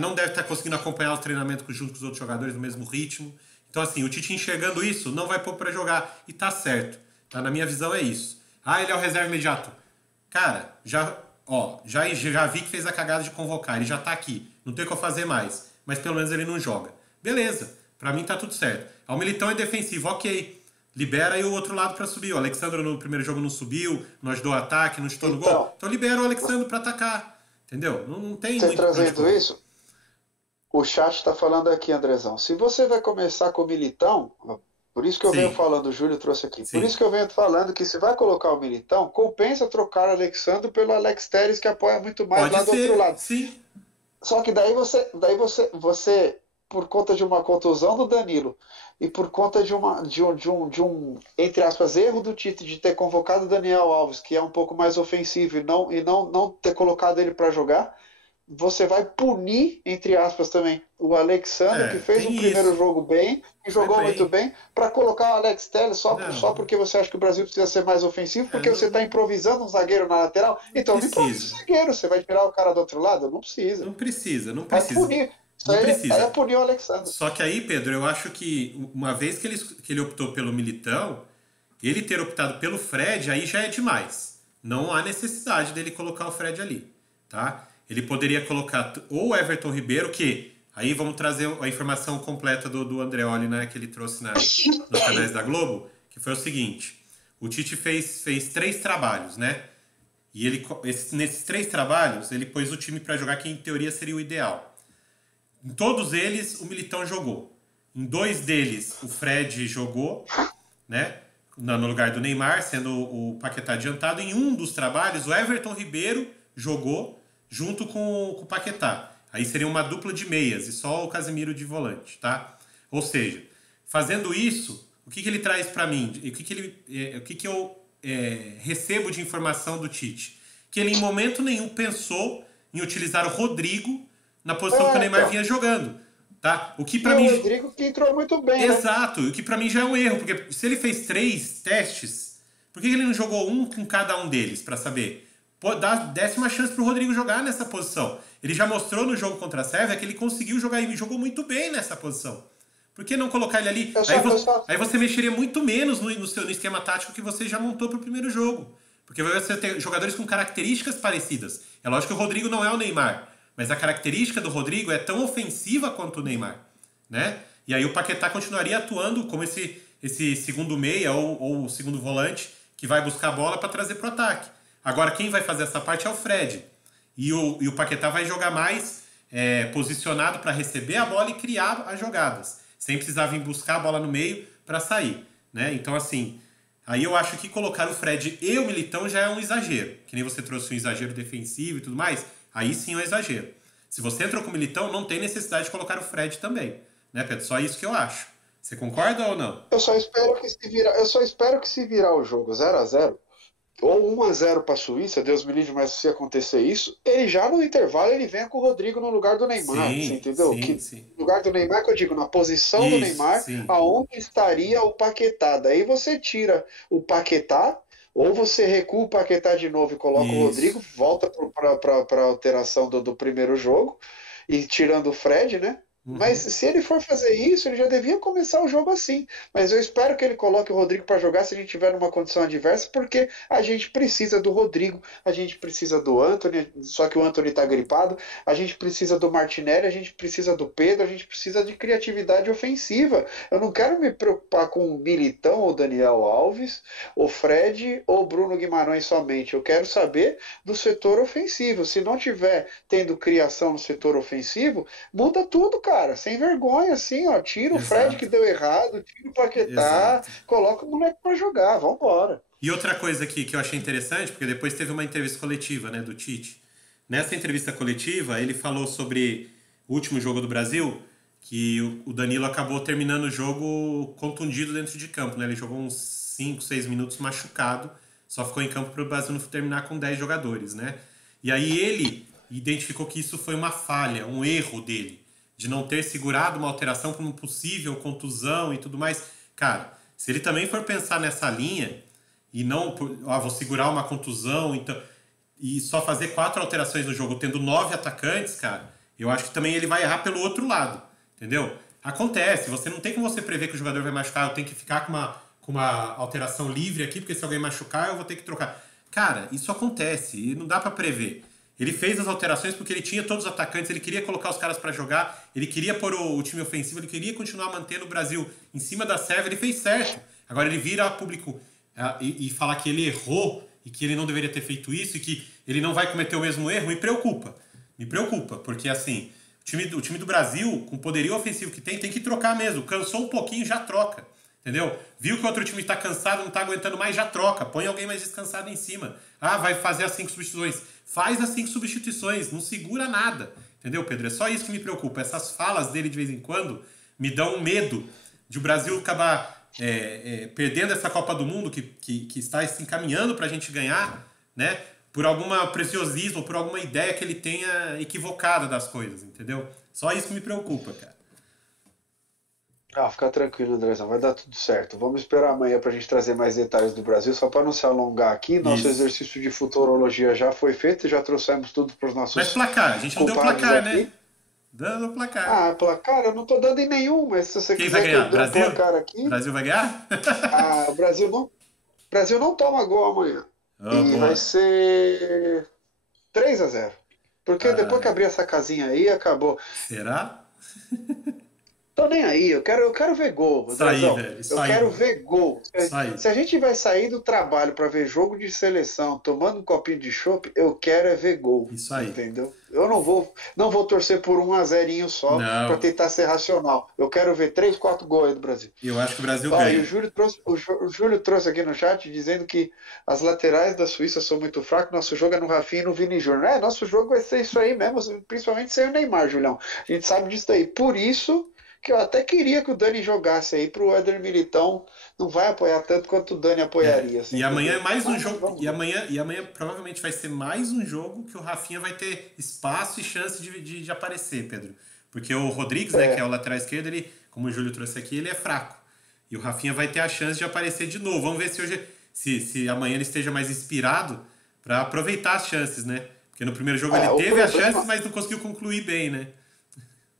Não deve estar conseguindo acompanhar o treinamento junto com os outros jogadores no mesmo ritmo. Então, assim, o Tite enxergando isso, não vai pôr para jogar. E tá certo. Tá? Na minha visão é isso. Ah, ele é o reserva imediato. Cara, já vi que fez a cagada de convocar. Ele já tá aqui. Não tem o que eu fazer mais. Mas pelo menos ele não joga. Beleza. Pra mim tá tudo certo. O Militão é defensivo, ok. Libera aí o outro lado pra subir. O Alexandre no primeiro jogo não subiu, não ajudou o ataque, não chutou no gol. Então, Então libera o Alexandre pra atacar. Entendeu? Não tem você muito pra onde trazendo correr. isso, o chat está falando aqui, Andrezão. Se você vai começar com o Militão, por isso que eu venho Sim, falando, o Júlio trouxe aqui, por sim. isso que eu venho falando que se vai colocar o Militão, compensa trocar o Alexandre pelo Alex Telles, que apoia muito mais Pode lá do outro ser, lado. sim. Só que daí você, por conta de uma contusão do Danilo e por conta de um, entre aspas, erro do Tite de ter convocado o Daniel Alves, que é um pouco mais ofensivo, e não ter colocado ele para jogar, você vai punir, entre aspas, também o Alexandre, que fez Tem um primeiro isso. jogo bem, e Foi jogou muito bem. bem, para colocar o Alex Telles só Não, porque você acha que o Brasil precisa ser mais ofensivo, porque não, você está não, improvisando um zagueiro na lateral. não Então não improvisa precisa. o zagueiro, você vai tirar o cara do outro lado? Não precisa. Não precisa, não Vai precisa. punir. Isso Não aí é precisa. punir o Alexandre. Só que aí, Pedro, eu acho que uma vez que ele optou pelo Militão, ele ter optado pelo Fred, aí já é demais. Não há necessidade dele colocar o Fred ali, tá? Ele poderia colocar ou o Everton Ribeiro, que aí vamos trazer a informação completa do Andreoli, né, que ele trouxe nos canais da Globo, que foi o seguinte: o Tite fez 3 trabalhos, né? E nesses 3 trabalhos, ele pôs o time para jogar que em teoria seria o ideal. Em todos eles, o Militão jogou. Em 2 deles, o Fred jogou, né? No lugar do Neymar, sendo o Paquetá adiantado. Em um dos trabalhos, o Everton Ribeiro jogou junto com o Paquetá. Aí seria uma dupla de meias e só o Casemiro de volante, tá? Ou seja, fazendo isso, o que ele traz para mim? O que eu recebo de informação do Tite? Que ele em momento nenhum pensou em utilizar o Rodrigo na posição que o Neymar Então. vinha jogando, tá? O que E para o mim Rodrigo que entrou muito bem, né? exato, o que pra mim já é um erro, porque se ele fez 3 testes, por que ele não jogou um com cada um deles pra saber? Pô, desse uma chance pro Rodrigo jogar nessa posição. Ele já mostrou no jogo contra a Sérvia que ele conseguiu jogar e jogou muito bem nessa posição. Por que não colocar ele ali? Eu só, eu só, Aí você mexeria muito menos no esquema tático que você já montou pro primeiro jogo. Porque você tem jogadores com características parecidas. É lógico que o Rodrigo não é o Neymar, mas a característica do Rodrigo é tão ofensiva quanto o Neymar, né? E aí o Paquetá continuaria atuando como esse segundo meia ou segundo volante que vai buscar a bola para trazer para o ataque. Agora quem vai fazer essa parte é o Fred. E o Paquetá vai jogar mais posicionado para receber a bola e criar as jogadas, sem precisar vir buscar a bola no meio para sair, né? Então assim, aí eu acho que colocar o Fred e o Militão já é um exagero. Que nem você trouxe um exagero defensivo e tudo mais, aí sim é um exagero. Se você entrou com o Militão, não tem necessidade de colocar o Fred também, né, Pedro? Só isso que eu acho. Você concorda ou não? eu só espero que se virar o jogo 0-0 ou 1-0 para a Suíça, Deus me livre, mas se acontecer isso, ele já no intervalo ele venha com o Rodrigo no lugar do Neymar, você Sim, entendeu? sim, Que sim. no lugar do Neymar, que eu digo, na posição do Isso, Neymar, sim. aonde estaria o Paquetá. Daí você tira o Paquetá, ou você recua o Paquetá de novo e coloca o Isso. Rodrigo, volta para a alteração do primeiro jogo, e tirando o Fred, né? Mas Uhum. se ele for fazer isso, ele já devia começar o jogo assim. Mas eu espero que ele coloque o Rodrigo para jogar se a gente tiver numa condição adversa, porque a gente precisa do Rodrigo, a gente precisa do Antony, só que o Antony está gripado, a gente precisa do Martinelli, a gente precisa do Pedro, a gente precisa de criatividade ofensiva. Eu não quero me preocupar com o Militão ou Daniel Alves, o Fred ou Bruno Guimarães somente. Eu quero saber do setor ofensivo. Se não tiver tendo criação no setor ofensivo, muda tudo, cara. Sem vergonha, assim, ó. Tira o Fred que Exato. deu errado, tira o Paquetá, Exato. coloca o moleque pra jogar. Vambora. E outra coisa aqui que eu achei interessante, porque depois teve uma entrevista coletiva, né, do Tite. Nessa entrevista coletiva, ele falou sobre o último jogo do Brasil, que o Danilo acabou terminando o jogo contundido dentro de campo, né? Ele jogou uns 5, 6 minutos machucado, só ficou em campo para o Brasil não terminar com 10 jogadores, né? E aí ele identificou que isso foi uma falha, um erro dele, de não ter segurado uma alteração para uma possível contusão e tudo mais. Cara, se ele também for pensar nessa linha e não, vou segurar uma contusão, então, e só fazer 4 alterações no jogo, tendo 9 atacantes, cara, eu acho que também ele vai errar pelo outro lado, entendeu? Acontece, você não tem como você prever que o jogador vai machucar, eu tenho que ficar com uma alteração livre aqui, porque se alguém machucar, eu vou ter que trocar. Cara, isso acontece e não dá pra prever. Ele fez as alterações porque ele tinha todos os atacantes, ele queria colocar os caras pra jogar, ele queria pôr o time ofensivo, ele queria continuar mantendo o Brasil em cima da Sérvia, ele fez certo. Agora ele vira a público e falar que ele errou e que ele não deveria ter feito isso e que ele não vai cometer o mesmo erro, me preocupa. Me preocupa, porque assim, o time do Brasil, com o poderio ofensivo que tem que trocar mesmo. Cansou um pouquinho, já troca. Entendeu? Viu que o outro time está cansado, não está aguentando mais, já troca. Põe alguém mais descansado em cima. Ah, vai fazer as 5 substituições. Faz as 5 substituições, não segura nada. Entendeu, Pedro? É só isso que me preocupa. Essas falas dele de vez em quando me dão um medo de o Brasil acabar perdendo essa Copa do Mundo que está se encaminhando para a gente ganhar, né? por algum preciosismo, por alguma ideia que ele tenha equivocada das coisas, entendeu? Só isso me preocupa, cara. Ah, fica tranquilo, Andrezão, vai dar tudo certo. Vamos esperar amanhã para a gente trazer mais detalhes do Brasil. Só para não se alongar aqui, nosso Isso. exercício de futurologia já foi feito, já trouxemos tudo para os Mas nossos placar, a gente não deu compadres placar, né? aqui. Dando placar. Ah, placar, eu não tô dando em nenhum, mas se você Quem vai quiser que eu ganhar? dê um Brasil? placar aqui, Brasil vai ganhar? O Brasil não toma gol amanhã. Oh, E vai boa. ser 3-0. Porque depois que Ah, abrir essa casinha aí, acabou. será? Tô nem aí, eu quero ver gol, Isso aí, Andrezão. velho. Isso Eu aí, quero mano. ver gol. Isso aí. Se a gente vai sair do trabalho para ver jogo de seleção, tomando um copinho de chopp, eu quero é ver gol, Isso aí. entendeu? Eu não vou torcer por 1-0 só para Não, tentar ser racional. Eu quero ver 3, 4 gols aí do Brasil. eu acho que o Brasil Ó, e o ganha. Júlio trouxe, o Júlio trouxe aqui no chat dizendo que as laterais da Suíça são muito fracas, nosso jogo é no Rafinha e no Vini Júnior. Nosso jogo vai ser isso aí mesmo, principalmente sem o Neymar, Julião. A gente sabe disso daí. Por isso que eu até queria que o Dani jogasse aí pro Éder Militão. Não vai apoiar tanto quanto o Dani apoiaria, assim, E amanhã é entendeu? mais um Mas jogo. vamos. E amanhã provavelmente vai ser mais um jogo que o Rafinha vai ter espaço e chance de aparecer, Pedro. Porque o Rodrigues, né, que é É, o lateral esquerdo, ele, como o Júlio trouxe aqui, ele é fraco. E o Rafinha vai ter a chance de aparecer de novo. Vamos ver se hoje, se amanhã ele esteja mais inspirado para aproveitar as chances, né? Porque no primeiro jogo ele o teve as chances, problema. mas não conseguiu concluir bem, né?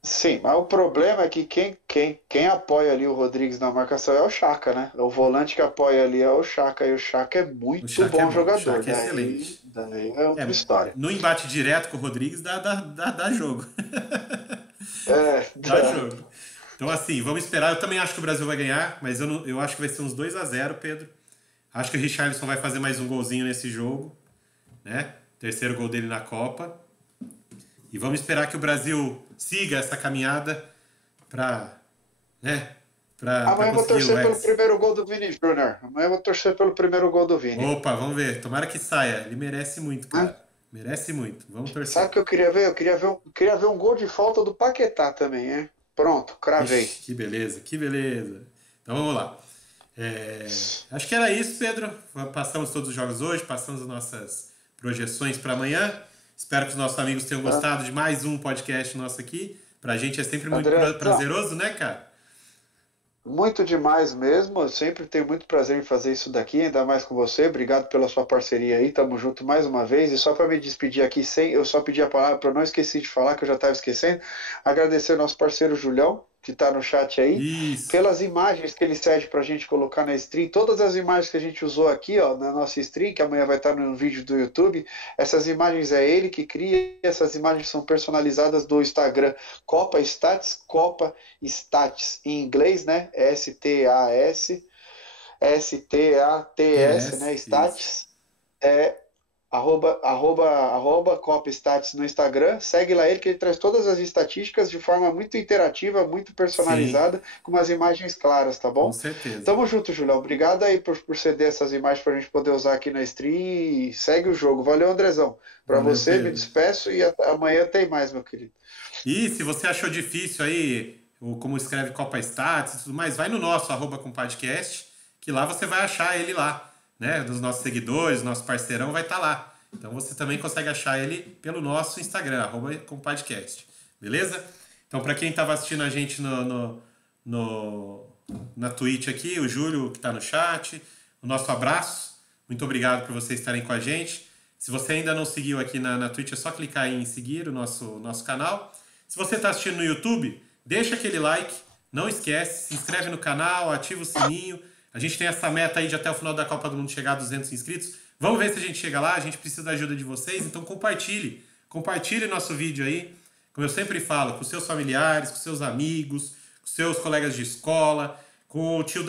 Sim, mas o problema é que quem apoia ali o Rodrigues na marcação é o Chaka, né? O volante que apoia ali é o Chaka, e o Chaka é O muito Chaka é bom bom, o jogador. Chaka é Daí, excelente. daí é outra É, história. no embate direto com o Rodrigues dá jogo. É, Dá jogo. Então, assim, vamos esperar. Eu também acho que o Brasil vai ganhar, mas eu acho que vai ser uns 2-0, Pedro. Acho que o Richarlison vai fazer mais um golzinho nesse jogo, né? Terceiro gol dele na Copa. E vamos esperar que o Brasil siga essa caminhada para, né, para amanhã eu vou conseguir o torcer pelo Hexa. primeiro gol do Vini Júnior. Amanhã eu vou torcer pelo primeiro gol do Vini. Opa, vamos ver. Tomara que saia. Ele merece muito, Né? cara. Merece muito. Vamos Sabe o torcer. que eu queria ver? Eu queria ver um gol de falta do Paquetá também, hein? Pronto, cravei. Ixi, que beleza, que beleza. Então vamos lá. Acho que era isso, Pedro. Passamos todos os jogos hoje, passamos as nossas projeções para amanhã. Espero que os nossos amigos tenham Tá? gostado de mais um podcast nosso aqui. Pra gente é sempre muito André, prazeroso, né, cara? muito demais mesmo. Eu sempre tenho muito prazer em fazer isso daqui, ainda mais com você. Obrigado pela sua parceria aí. Tamo junto mais uma vez. E só para me despedir aqui, eu só pedi a palavra para eu não esquecer de falar, que eu já estava esquecendo. Agradecer ao nosso parceiro Julião, que está no chat aí, Isso. pelas imagens que ele cede para a gente colocar na stream. Todas as imagens que a gente usou aqui, ó, na nossa stream, que amanhã vai estar no vídeo do YouTube. Essas imagens é ele que cria. Essas imagens são personalizadas do Instagram Copa Stats, Copa Stats em inglês, né? S-T-A-S, S-T-A-T-S, né? TS, isso. Stats. É arroba Copa Stats no Instagram. Segue lá ele, que ele traz todas as estatísticas de forma muito interativa, muito Sim, personalizada, com umas imagens claras, tá com bom? certeza. Tamo junto, Julião. Obrigado aí por ceder essas imagens pra gente poder usar aqui na stream e segue o jogo. Valeu, Andrezão. Pra Valeu, você, me Pedro. despeço e amanhã tem mais, meu querido. E se você achou difícil aí, como escreve Copa Stats e tudo mais, vai no nosso @compadcast, que lá você vai achar ele lá, né? Dos nossos seguidores, nosso parceirão vai estar lá. Então você também consegue achar ele pelo nosso Instagram, @compadcast. Beleza? Então, para quem estava assistindo a gente na Twitch aqui, o Júlio que está no chat, o nosso abraço. Muito obrigado por vocês estarem com a gente. Se você ainda não seguiu aqui na Twitch, é só clicar em seguir o nosso canal. Se você está assistindo no YouTube, deixa aquele like, não esquece, se inscreve no canal, ativa o sininho. A gente tem essa meta aí de até o final da Copa do Mundo chegar a 200 inscritos. Vamos ver se a gente chega lá, a gente precisa da ajuda de vocês, então compartilhe nosso vídeo aí, como eu sempre falo, com seus familiares, com seus amigos, com seus colegas de escola, com o tio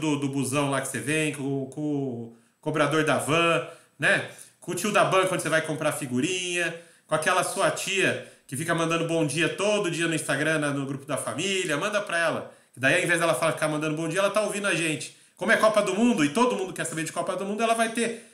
do busão lá que você vem, com o cobrador da van, né? Com o tio da banca quando você vai comprar figurinha, com aquela sua tia que fica mandando bom dia todo dia no Instagram, no grupo da família, manda pra ela. Que daí, ao invés dela ficar mandando bom dia, ela tá ouvindo a gente. Como é Copa do Mundo e todo mundo quer saber de Copa do Mundo, ela vai ter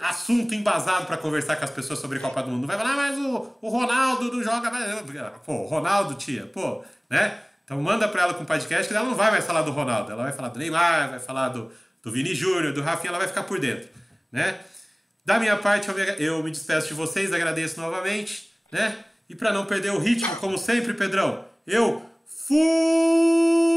assunto embasado para conversar com as pessoas sobre Copa do Mundo. Não vai falar, mas o Ronaldo não joga mais. Pô, Ronaldo, tia, pô, né? Então manda para ela com o podcast que ela não vai mais falar do Ronaldo. Ela vai falar do Neymar, vai falar do Vini Júnior, do Rafinha, ela vai ficar por dentro, né? Da minha parte, eu me despeço de vocês, agradeço novamente, né? E para não perder o ritmo, como sempre, Pedrão, eu fui!